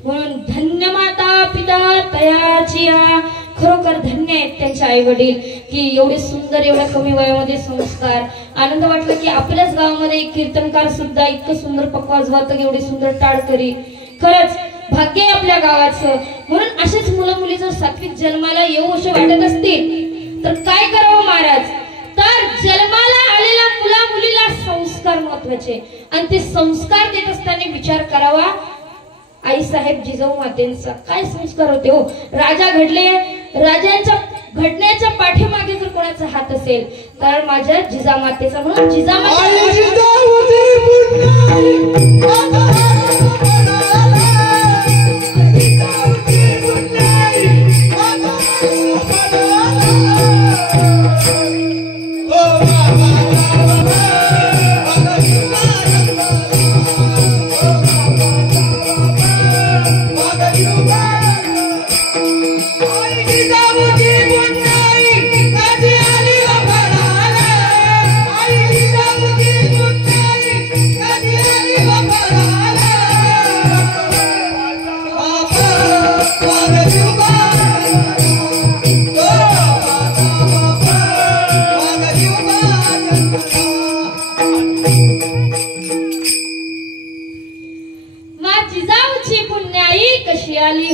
म्हणून धन्य माता पिता तयाची, खरोखर धन्य आहेत त्यांचे आई वडील की एवढे सुंदर एवढ्या कमी वयामध्ये संस्कार. आनंद वाटला की आपल्याच गावामध्ये एक कीर्तनकार सुद्धा इतकं सुंदर पकवाज वाजवतात, एवढे सुंदर टाळकरी. खरंच भाग्य आहे आपल्या गावाचं. म्हणून असेच मुलं मुली जर सात्विक जन्माला येऊ असे वाटत असतील तर काय करावं महाराज, तर जन्माला आलेल्या मुला मुलीला संस्कार महत्वाचे, आणि ते संस्कार देत असताना विचार करावा आई साहेब जिजाऊ मातेंचा काय संस्कार होते हो. राजा घडले, राजांच्या घडण्याच्या पाठीमागे जर कोणाचा हात असेल तर माझ्या जिजामातेचा. म्हणून जिजामाते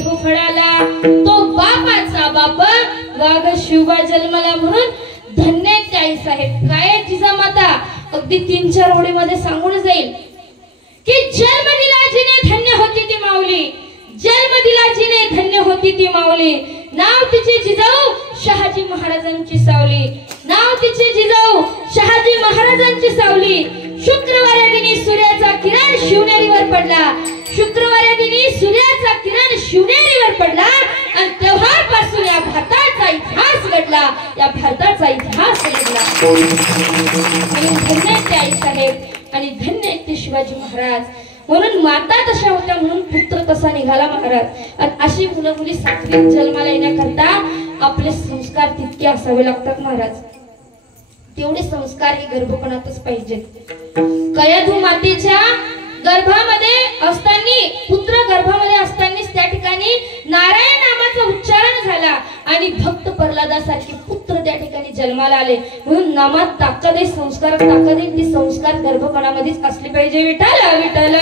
हो फळाला तो बापाचा बाप वाघ शिवबा जन्माला. म्हणून धन्य आई साहेब. काय जिजामाता अगदी 3-4 ओळीमध्ये सांगून जाईल की जन्म दिला जिने धन्य होती ती माऊली, जन्म दिला जिने धन्य होती ती माऊली. नाव तिचे जिजाऊ शहाजी महाराजांची सावली, नाव तिचे जिजाऊ शहाजी महाराजांची सावली. शुक्रवार दिनी सूर्याचा किरण शिवनेरीवर पडला. शुक्रवार दिनी सूर्याचा किरण शिवनेरीवर पडला आणि तेव्हापासून या भारताचा इतिहास घडला. या भारताचा इतिहास घडला. आणि धन्य ते आई साहेब आणि धन्य ते शिवाजी महाराज. म्हणून माता तशा होत्या म्हणून पुत्र तसा निघाला महाराज. आणि अशी मुलं मुली सात्विक जन्माला येण्याकरता आपले संस्कार तितके असावे लागतात महाराज. तेवढे संस्कार हे गर्भपणातच पाहिजेत. कयाधू मातेच्या गर्भामध्ये असताना पुत्र गर्भामध्ये असतानाच त्या ठिकाणी नारायण नामाचा उच्चारण झाला आणि भक्त प्रल्हादासारखे पुत्र त्या ठिकाणी जन्माला आले. म्हणून नामात ताकद आहे, संस्कारात ताकद आहे. ती संस्कार गर्भपणामध्येच असली पाहिजे. विठ्ठल विठ्ठल.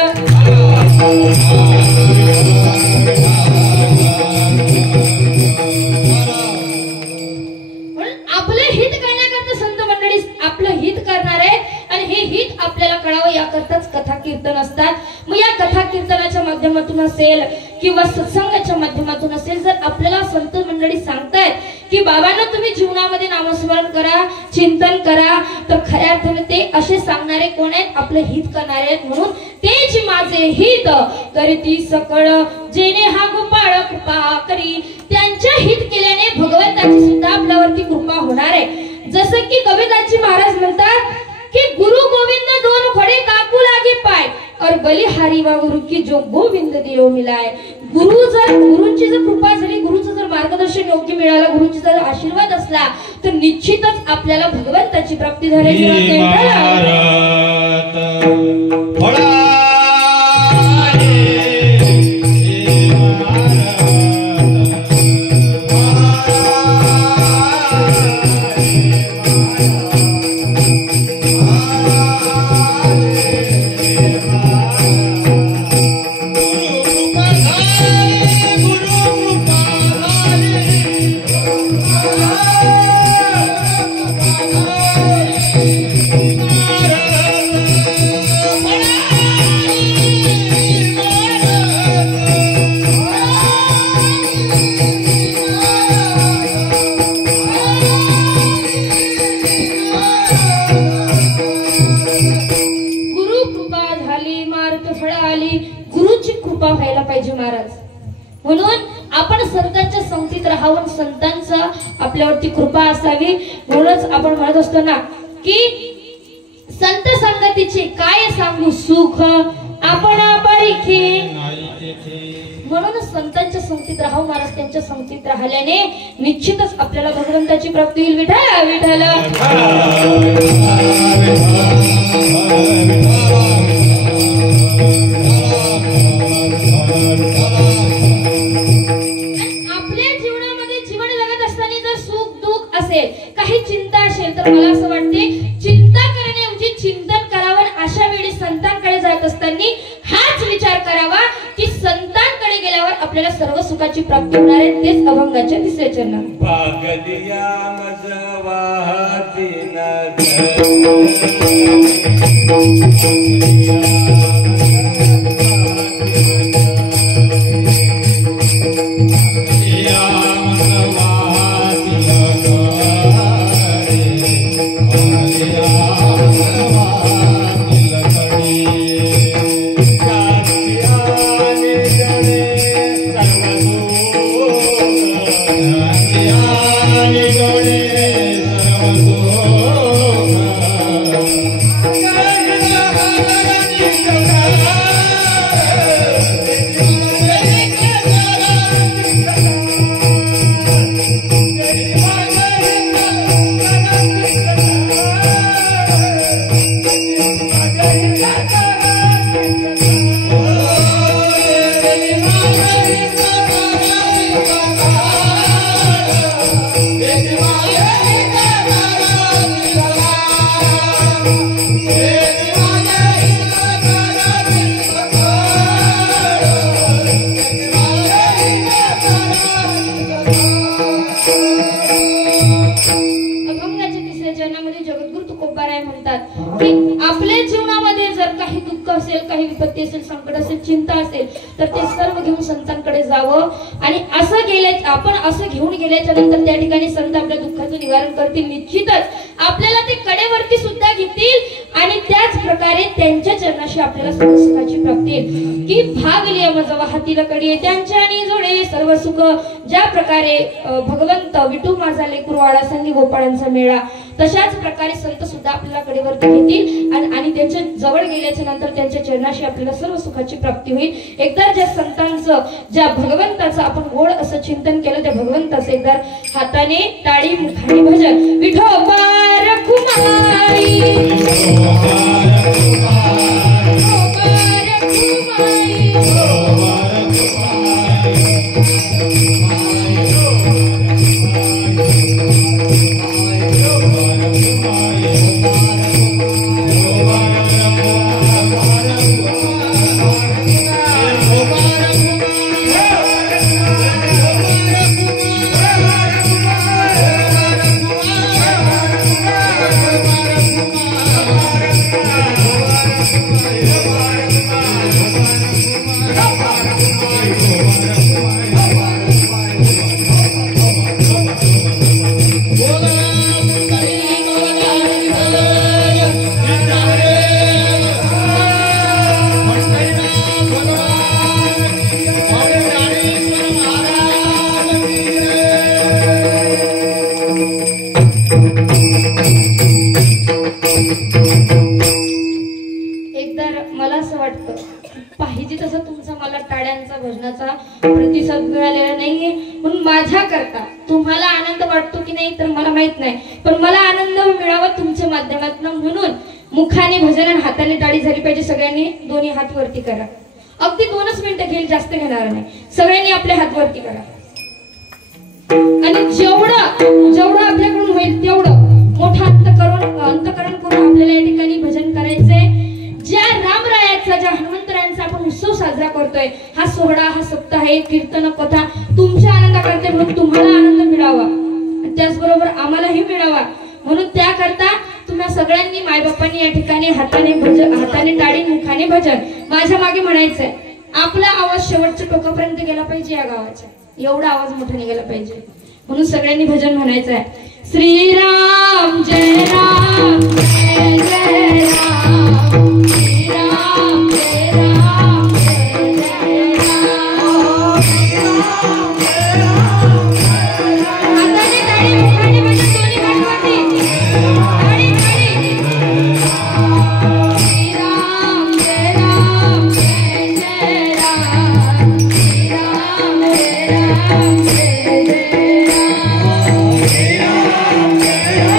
आपले हित करण्याकरता संत मंडळी आपलं हित करणार आहे आणि हे हित आपल्याला कळावं याकरताच कथा कीर्तन असतात. मग या कथा कीर्तनाच्या माध्यमातून असेल किंवा सत्संगाच्या माध्यमातून असेल, जर आपल्याला संत मंडळी सांगतायत की बाबांना तुम्ही जीवनामध्ये नामस्मरण करा, चिंतन करा, तर खऱ्या अर्थाने ते असे सांगणारे कोण आहेत? आपलं हित करणारे आहेत. म्हणून तेच माझे हित करीती सकळ जेणे हा गोपाळ कृपा करी. त्यांच्या हित केल्याने भगवंताची सुद्धा आपल्यावरती कृपा होणार आहे. जसं की कबीरदासजी महाराज म्हणतात कि गुरु गोविंद दोन खड़े काकू लागे पाय और बलिहारी वा गुरु की जो गोविंद दियो मिलाय. गुरुंची जर कृपा झाली, गुरुचं जर मार्गदर्शन योग्य मिळालं, गुरुचा जर आशीर्वाद असला तर निश्चितच आपल्याला भगवंताची प्राप्ती झाली. म्हणून आपण संतांच्या संगतीत राहावं, संतांचं आपल्यावरती कृपा असावी. म्हणूनच आपण म्हणत असतो ना की संत संगतीचे काय सांगू सुख आपण परिखे. म्हणून संतांच्या संगतीत राहावं महाराज. त्यांच्या संगतीत राहिल्याने निश्चितच आपल्याला भगवंताची प्राप्ती होईल. विठ्ठल विठ्ठल. काही चिंता असेल तर मला असं वाटते चिंता करण्याऐवजी चिंतन करावं. अशा वेळी संतांकडे जात असताना हाच विचार करावा की संतांकडे गेल्यावर आपल्याला सर्व सुखाची प्राप्ती होणार आहे. तेच अभंगाच्या तिसऱ्या चरणात. आपल्या जीवनामध्ये जर काही दुःख असेल, काही विपत्ती असेल, संकट असेल, चिंता असेल तर ते सर्व घेऊन संतांकडे जावं. आणि असं गेले आपण असं घेऊन गेल्याच्या नंतर त्या ठिकाणी संत आपल्या दुःखाचं निवारण करतील. निश्चितच आपल्याला ते कडेवरती सुद्धा घेतील आणि त्याच प्रकारे त्यांच्या चरणाशी आपल्याला सर्व सुखाची प्राप्ती आहे की भागली अमजवा हातीला कडी त्यांच्या आणि जोडे सर्व सुख ज्या प्रकारे भगवंत विठू माझा लेकुरवाडा संगी गोपाळांचा मेळा तशाच प्रकारे संत सुद्धा आपल्याला कडेवरती घेतील आणि त्यांच्या जवळ गेल्याच्या नंतर त्यांच्या चरणाशी आपल्याला सर्व सुखाची प्राप्ती होईल। एकदा ज्या संतांचं ज्या भगवंताचं आपण गोड असं चिंतन केलं त्या भगवंताचं एकदा हाताने टाळी मुखाने भजन विठोबा रखुमाई पाहिजे तसं तुमचा मला टाळ्यांचा भजनाचा प्रतिसाद मिळालेला नाहीये म्हणून माझ्या करता तुम्हाला आनंद वाटतो की नाही तर मला माहित नाही पण मला आनंद मिळावा तुमच्या माध्यमातून म्हणून मुखाने भजन आणि हाताने टाळी झाली पाहिजे। सगळ्यांनी दोन्ही हात वरती करा। अगदी 2च मिनिटं घेईल जास्त घेणार नाही। सगळ्यांनी आपले हात वरती करा आणि जेवढं आपल्याकडून होईल तेवढं मोठं अंतकरण करून आपल्याला या ठिकाणी भजन करायचंय। ज्या रामरायाचा ज्या हनुमंतरायांचा आपण उत्सव साजरा करतोय हा सोहळा हा सप्ताह आहे कीर्तन कथा तुमच्या आनंदाकरता म्हणून तुम्हाला आनंद मिळावा त्याचबरोबर आम्हालाही मिळावा म्हणून त्याकरता तुम्हा सगळ्यांनी मायबापांनी या ठिकाणी हाताने टाळी मुखाने भजन माझ्या मागे म्हणायचंय। आपला आवाज शेवटच्या टोकापर्यंत गेला पाहिजे या गावाच्या एवढा आवाज मोठा निघाला पाहिजे म्हणून सगळ्यांनी भजन म्हणायचं आहे। श्रीराम जय राम जय जय राम श्रीराम जय राम जय जय राम श्रीराम जय राम हाताने टाळी मुखाने भजन दोन्ही पाठवते टाळी टाळी श्रीराम जय राम जय जय राम श्रीराम जय राम जय जय राम श्रीराम जय राम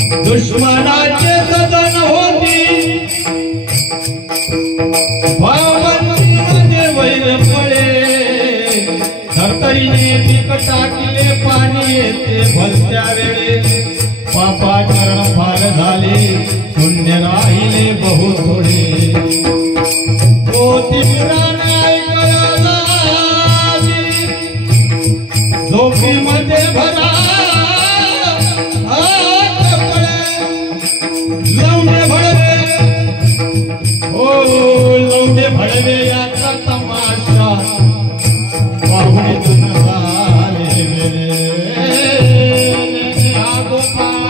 दुश्मनाचे सदन होती भावंतीमध्ये वैर पळे धर्तरीने पीक टाकले पाणी येते भलत्या वेळे पापाचरण फार झाले पुण्य राहिले बहु थोडे मोती पुराण ऐकला झोपीमध्ये भरा लवणे भडवे लवणे भडवे याचा तमाशा पाहुणे झाले मेरे गोपाळ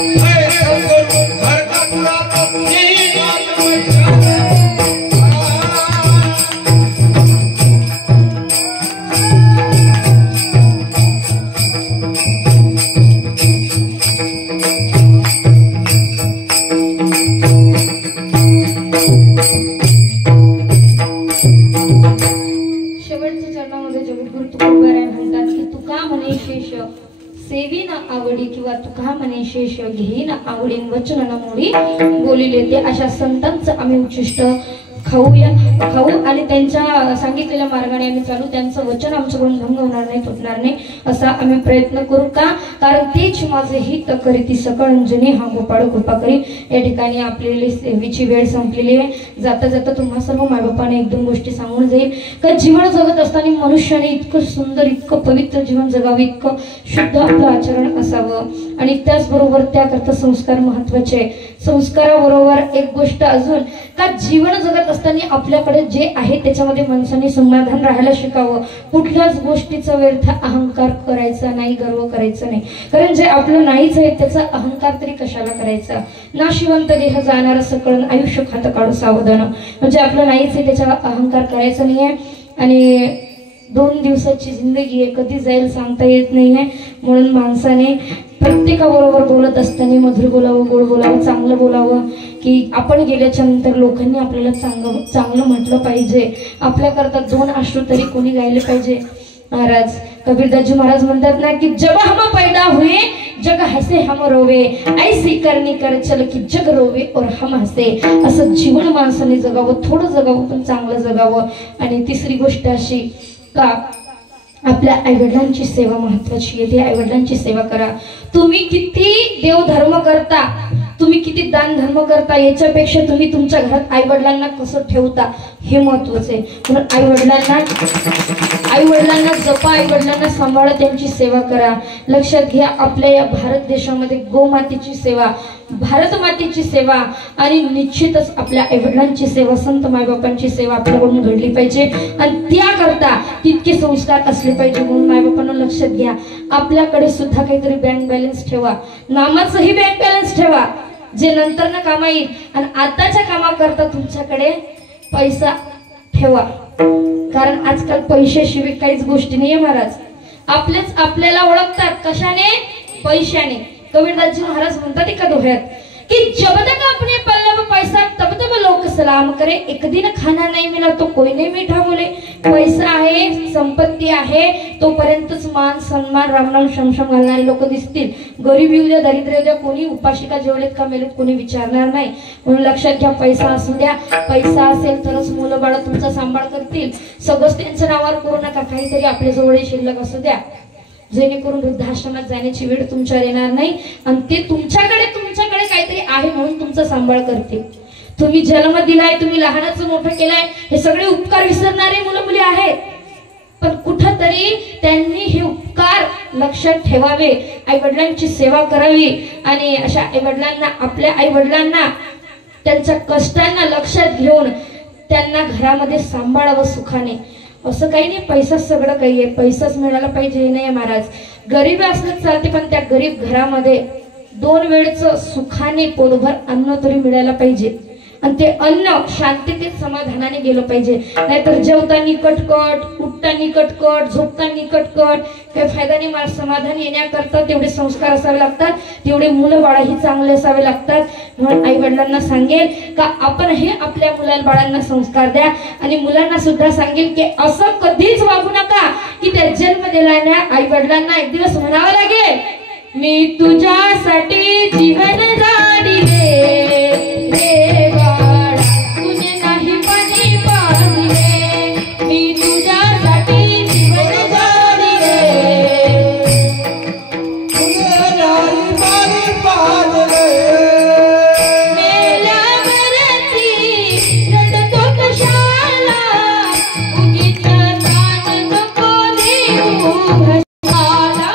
शेवटच्या चरणामध्ये जगद्गुरु तुकोबाराय म्हणतात की तुका म्हणे शेष सेवी ना आवडी किंवा तुका म्हणे शेष घेई ना आवडीन वचन न मोडी बोलिले ते अशा संतांचं आम्ही उच्चिष्ट खाऊ आणि त्यांच्या सांगितलेल्या मार्गाने आम्ही चालू, त्यांचं वचन आमच्याकडून भंग होणार नाही, तुटणार नाही असा आम्ही प्रयत्न करू का, कारण तेच माझे हित करीती सकळ अंजनी हा गोपाळ कृपा करी। या ठिकाणी आपली सेवेची वेळ संपलेली आहे। जाता जाता तुम्हा सर्व मायबापाने एक दोन गोष्टी सांगून जाईल का जीवन जगत असताना मनुष्याने इतकं सुंदर इतकं पवित्र जीवन जगावं, इतकं शुद्ध आपलं आचरण असावं आणि त्याचबरोबर त्याकरता संस्कार महत्वाचे। संस्काराबरोबर एक गोष्ट अजून का जीवन जगत असताना आपल्याकडे जे आहे त्याच्यामध्ये माणसाने समाधान राहायला शिकावं, कुठल्याच गोष्टीचा व्यर्थ अहंकार करायचा नाही, गर्व करायचा नाही, कारण जे आपलं नाहीच आहे त्याचा अहंकार तरी कशाला करायचा। नाशिवंत देह जाणार सकळून आयुष्य खातं काढू सावधान, म्हणजे आपलं नाहीच आहे त्याचा अहंकार करायचा नाहीये। आणि 2 दिवसाची जिंदगी आहे, कधी जाईल सांगता येत नाहीये, म्हणून माणसाने प्रत्येकाबरोबर बोलत असताना मधुर बोलावं, गोड बोलावं, चांगलं बोलावं, की आपण गेल्याच्या नंतर लोकांनी आपल्याला चांगलं म्हटलं पाहिजे, आपल्याकरता 2 अश्रू तरी कोणी गायले पाहिजे। महाराज कबीरदासजी महाराज म्हणतात ना की जब हम पैदा हुए जग हसे हम रोवे, ऐसी करनी कर चल की जग रोवे और हम हसे। असं जीवन माणसाने जगावं, थोडं जगावं पण चांगलं जगावं। आणि तिसरी गोष्ट अशी का आपल्या आईवडिलांची सेवा महत्वाची आहे, आईवडिलांची सेवा करा। तुम्ही किती देवधर्म करता, तुम्ही किती दान धर्म करता, याच्यापेक्षा तुम्ही तुमच्या घरात आईवडिलांना कसं ठेवता हे महत्वाचं आहे। म्हणून आईवडिलांना जपा, आईवडिलांना सांभाळा, त्यांची सेवा करा। लक्षात घ्या आपल्या या भारत देशामध्ये गोमातेची सेवा, भारत मातेची सेवा आणि निश्चितच आपल्या आईवडिलांची सेवा, संत मायबापांची सेवा आपल्याकडून घडली पाहिजे आणि त्याकरता तितके संस्कार असले पाहिजे। म्हणून मायबापांना लक्षात घ्या, आपल्याकडे सुद्धा काहीतरी बँक बॅलन्स ठेवा, नामाचंही बँक बॅलन्स ठेवा, जे नंतर ना कामा येईल। आणि आताच्या कामाकरता तुमच्याकडे पैसा ठेवा, कारण आजकाल पैशाशिवाय काहीच गोष्टी नाहीये। महाराज आपलेच आपल्याला ओळखतात कशाने? पैशाने। कबीरदासजी महाराज म्हणतात एका दोह्यात कि जब तक अपने पल्ले में पैसा तब तक लोग सलाम करे, एक दिन खाना नहीं मिला तो कोई नहीं मीठा बोले। पैसा आहे, संपत्ती आहे तोपर्यंतच मान सन्मान रामनाम शमशम घालणारे लोक दिसतील। गरीब येऊ द्या, दरिद्र येऊ द्या, कोणी उपाशिका जेवलेत का मेलेत कोणी विचारणार नाही। म्हणून लक्षात घ्या, पैसा असू द्या, पैसा असेल तरच मुलं बाळ तुमचा सांभाळ करतील। सगळंच त्यांच्या नावावर करू नका, काहीतरी आपल्या जवळ शिल्लक असू द्या, जेणेकरून वृद्धाश्रमात जाण्याची वेळ तुमच्यावर येणार नाही आणि ते तुमच्याकडे काहीतरी आहे म्हणून तुमचा सांभाळ करते। तुम्ही जन्म दिलाय, तुम्ही लहानाचं मोठं केलंय, हे सगळे उपकार विसरणारे मुलं मुली आहेत, पण कुठंतरी त्यांनी हे उपकार लक्षात ठेवावे, आईवडिलांची सेवा करावी आणि अशा आईवडिलांना, आपल्या आईवडिलांना त्यांच्या कष्टांना लक्षात घेऊन त्यांना घरामध्ये सांभाळावं सुखाने। असं काही नाही पैसा सगळं काही आहे, पैसाच मिळाला पाहिजे हे नाही महाराज। गरीब असलं चालते, पण त्या गरीब घरामध्ये 2 वेळचं सुखाने पोटभर अन्न तरी मिळायला पाहिजे आणि ते अन्न शांततेत समाधानाने गेलं पाहिजे। नाहीतर जेवताना कटकट, उठताना कटकट, झोपताना कटकट, काही फायदा नाही। समाधान येण्याकरता तेवढे संस्कार असावे लागतात, तेवढे मुलं बाळही चांगले असावे लागतात। म्हणून आई वडिलांना सांगेल का आपण हे आपल्या मुलां बाळांना संस्कार द्या आणि मुलांना सुद्धा सांगेल की असं कधीच वागू नका की त्या जन्म दिलेल्या आई वडिलांना एक दिवस म्हणावं लागेल मी तुझ्यासाठी जीवन जाडिले रे बाळा, तुझे नाही पाणी पाजले, मी तुझ्यासाठी जीवन जाडिले, तुझे नाही पाणी पाजले, मेल्यावरती रडतो कशाला, उगीच ताण नको देऊ घशाला,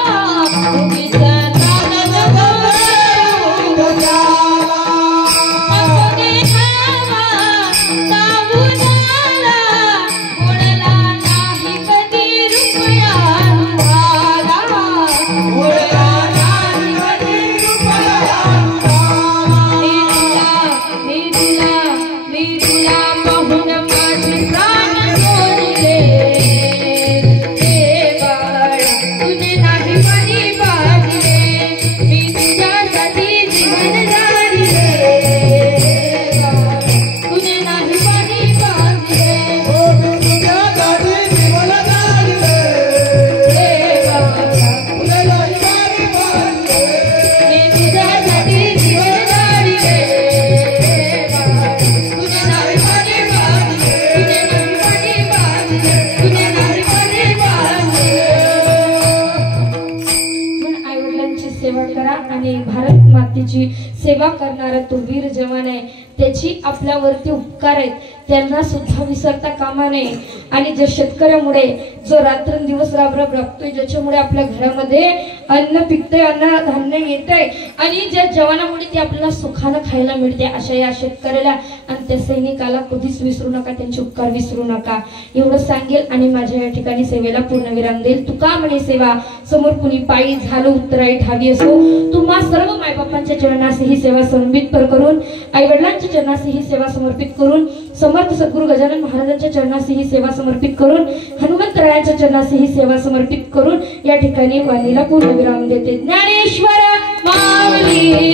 उगीच नाही कधी रुपया सेवा करणारा तो वीर जवान आहे, त्याची आपल्यावरती उपकार आहेत, त्यांना सुद्धा विसरता कामा नये. आणि ज्या शेतकऱ्यामुळे जो रात्रंदिवस राबराब राबतोय, ज्याच्यामुळे आपल्या घरामध्ये अन्न पिकतंय, अन्न धान्य येतंय, आणि ज्या जवानामुळे ते आपल्याला सुखानं खायला मिळते, अशा या शेतकऱ्याला आणि त्या सैनिकाला कधीच विसरू नका, त्यांचे उपकार विसरू नका. एवढं सांगेल आणि माझ्या या ठिकाणी सेवेला पूर्णविराम देईल. तुका म्हणे सेवा समोर कुणी पायी झालो उत्तराई ठावी असो. तुम्हा सर्व मायबापांच्या चरणास ही सेवा समर्पित करून, आई वडिलांच्या चरणास ही सेवा समर्पित करून, समर्थ सद्गुरू गजानन महाराजांच्या चरणास ही सेवा समर्पित करून, हनुमंतरायांच्या चरणास ही सेवा समर्पित करून या ठिकाणी वाणीला पूर्णविराम देते. ज्ञानेश्वर माऊली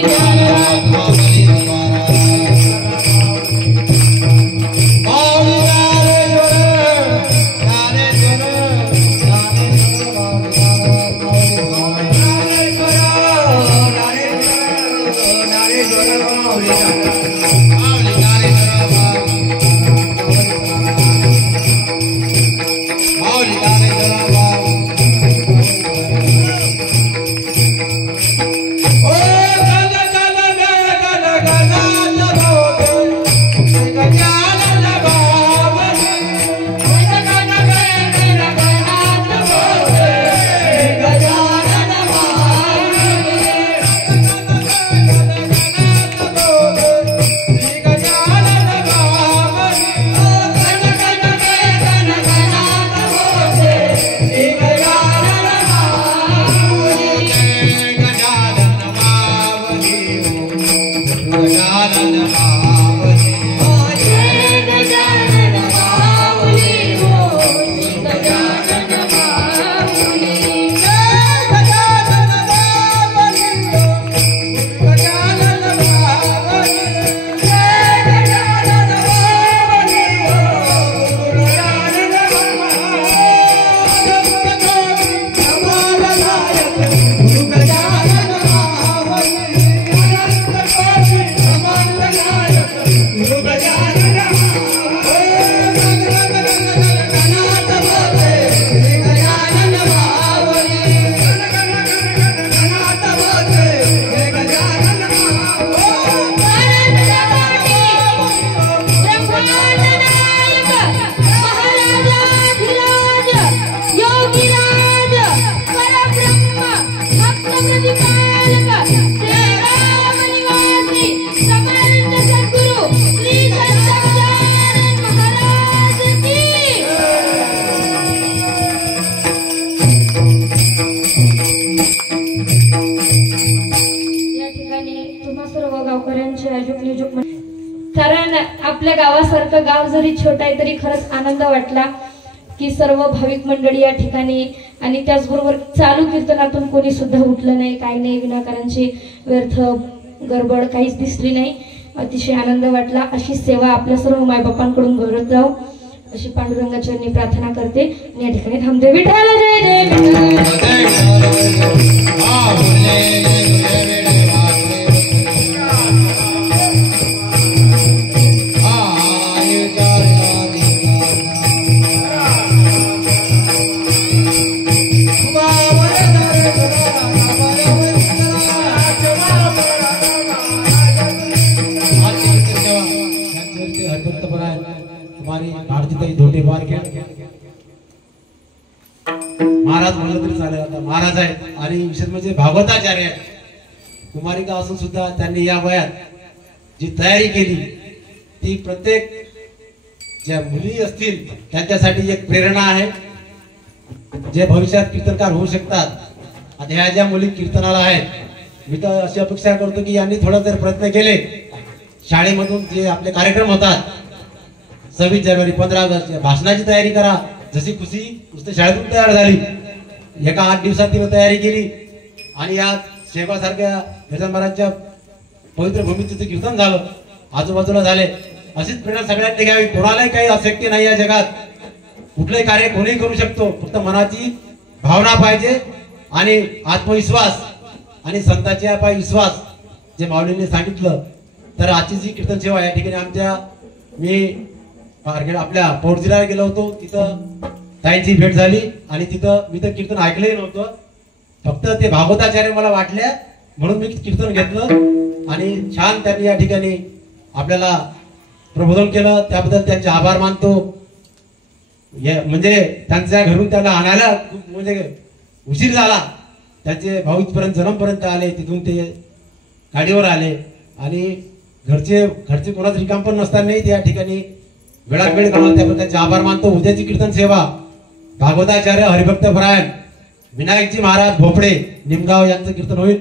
कारण आपल्या गावासारखं गाव जरी छोटा आहे तरी खरंच आनंद वाटला की सर्व भाविक मंडळी या ठिकाणी, आणि त्याचबरोबर चालू कीर्तनातून कोणी सुद्धा उठलं नाही, काही नाही, विनाकारांची व्यर्थ गडबड काहीच दिसली नाही. अतिशय आनंद वाटला. अशी सेवा आपल्या सर्व मायबापांकडून घडत राहू अशी पांडुरंगाचरणी प्रार्थना करते. आणि या ठिकाणी थांबते. विठ्ठल जय महाराज म्हणलं तरी चालेल. आता महाराज आहेत आणि विशेष म्हणजे भागवताचार्य आहेत. कुमारिका असून सुद्धा त्यांनी या वयात जी तयारी केली ती प्रत्येक ज्या मुली असतील त्यांच्यासाठी एक प्रेरणा आहे, जे भविष्यात कीर्तनकार होऊ शकतात. आता ह्या ज्या मुली कीर्तनाला आहेत, मी तर अशी अपेक्षा करतो की यांनी थोडा जर प्रयत्न केले, शाळेमधून जे आपले कार्यक्रम होतात 26 जानेवारी 15 ऑगस्ट भाषणाची तयारी करा. जशी खुशी नुसतं शाळेतून तयार झाली, एका 8 दिवसात तिने तयारी केली आणि या शेगावसारख्या गजानन महाराजच्या पवित्र भूमीत तिचं कीर्तन झालं, आजूबाजूला झाले. अशीच प्रेरणा सगळ्यांनी घ्यावी. कोणालाही काही अशक्य नाही या जगात. कुठलंही कार्य कोणीही करू शकतो, फक्त मनाची भावना पाहिजे आणि आत्मविश्वास आणि संतांच्या पायी विश्वास, जे माऊलींनी सांगितलं. तर आजची जी कीर्तन सेवा या ठिकाणी आमच्या, मी आपल्या पौड जिल्ह्याला गेलो होतो, तिथं ताईंची भेट झाली आणि तिथं मी तर कीर्तन ऐकलंही नव्हतं, फक्त ते भागवताचार्य मला वाटल्या म्हणून मी कीर्तन घेतलं. आणि छान त्यांनी या ठिकाणी आपल्याला प्रबोधन केलं, त्याबद्दल त्यांचे आभार मानतो. म्हणजे त्यांच्या घरून त्याला आणायला खूप म्हणजे उशीर झाला. त्यांचे भाऊ इथपर्यंत जन्मपर्यंत आले, तिथून ते गाडीवर आले आणि घरचे कोणाच रिकाम पण नसताना ते या ठिकाणी वेळात वेळ काढून त्याबद्दल त्यांचे आभार मानतो. उद्याची कीर्तन सेवा भागवताचार्य हरिभक्त परायण विनायकजी महाराज भोपडे निमगाव यांचं कीर्तन होईल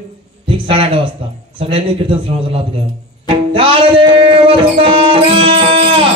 ठीक 8:30 वाजता. सगळ्यांनी कीर्तन श्रवणाचा लाभ द्यावा. ज्ञानदेव तुकाराम.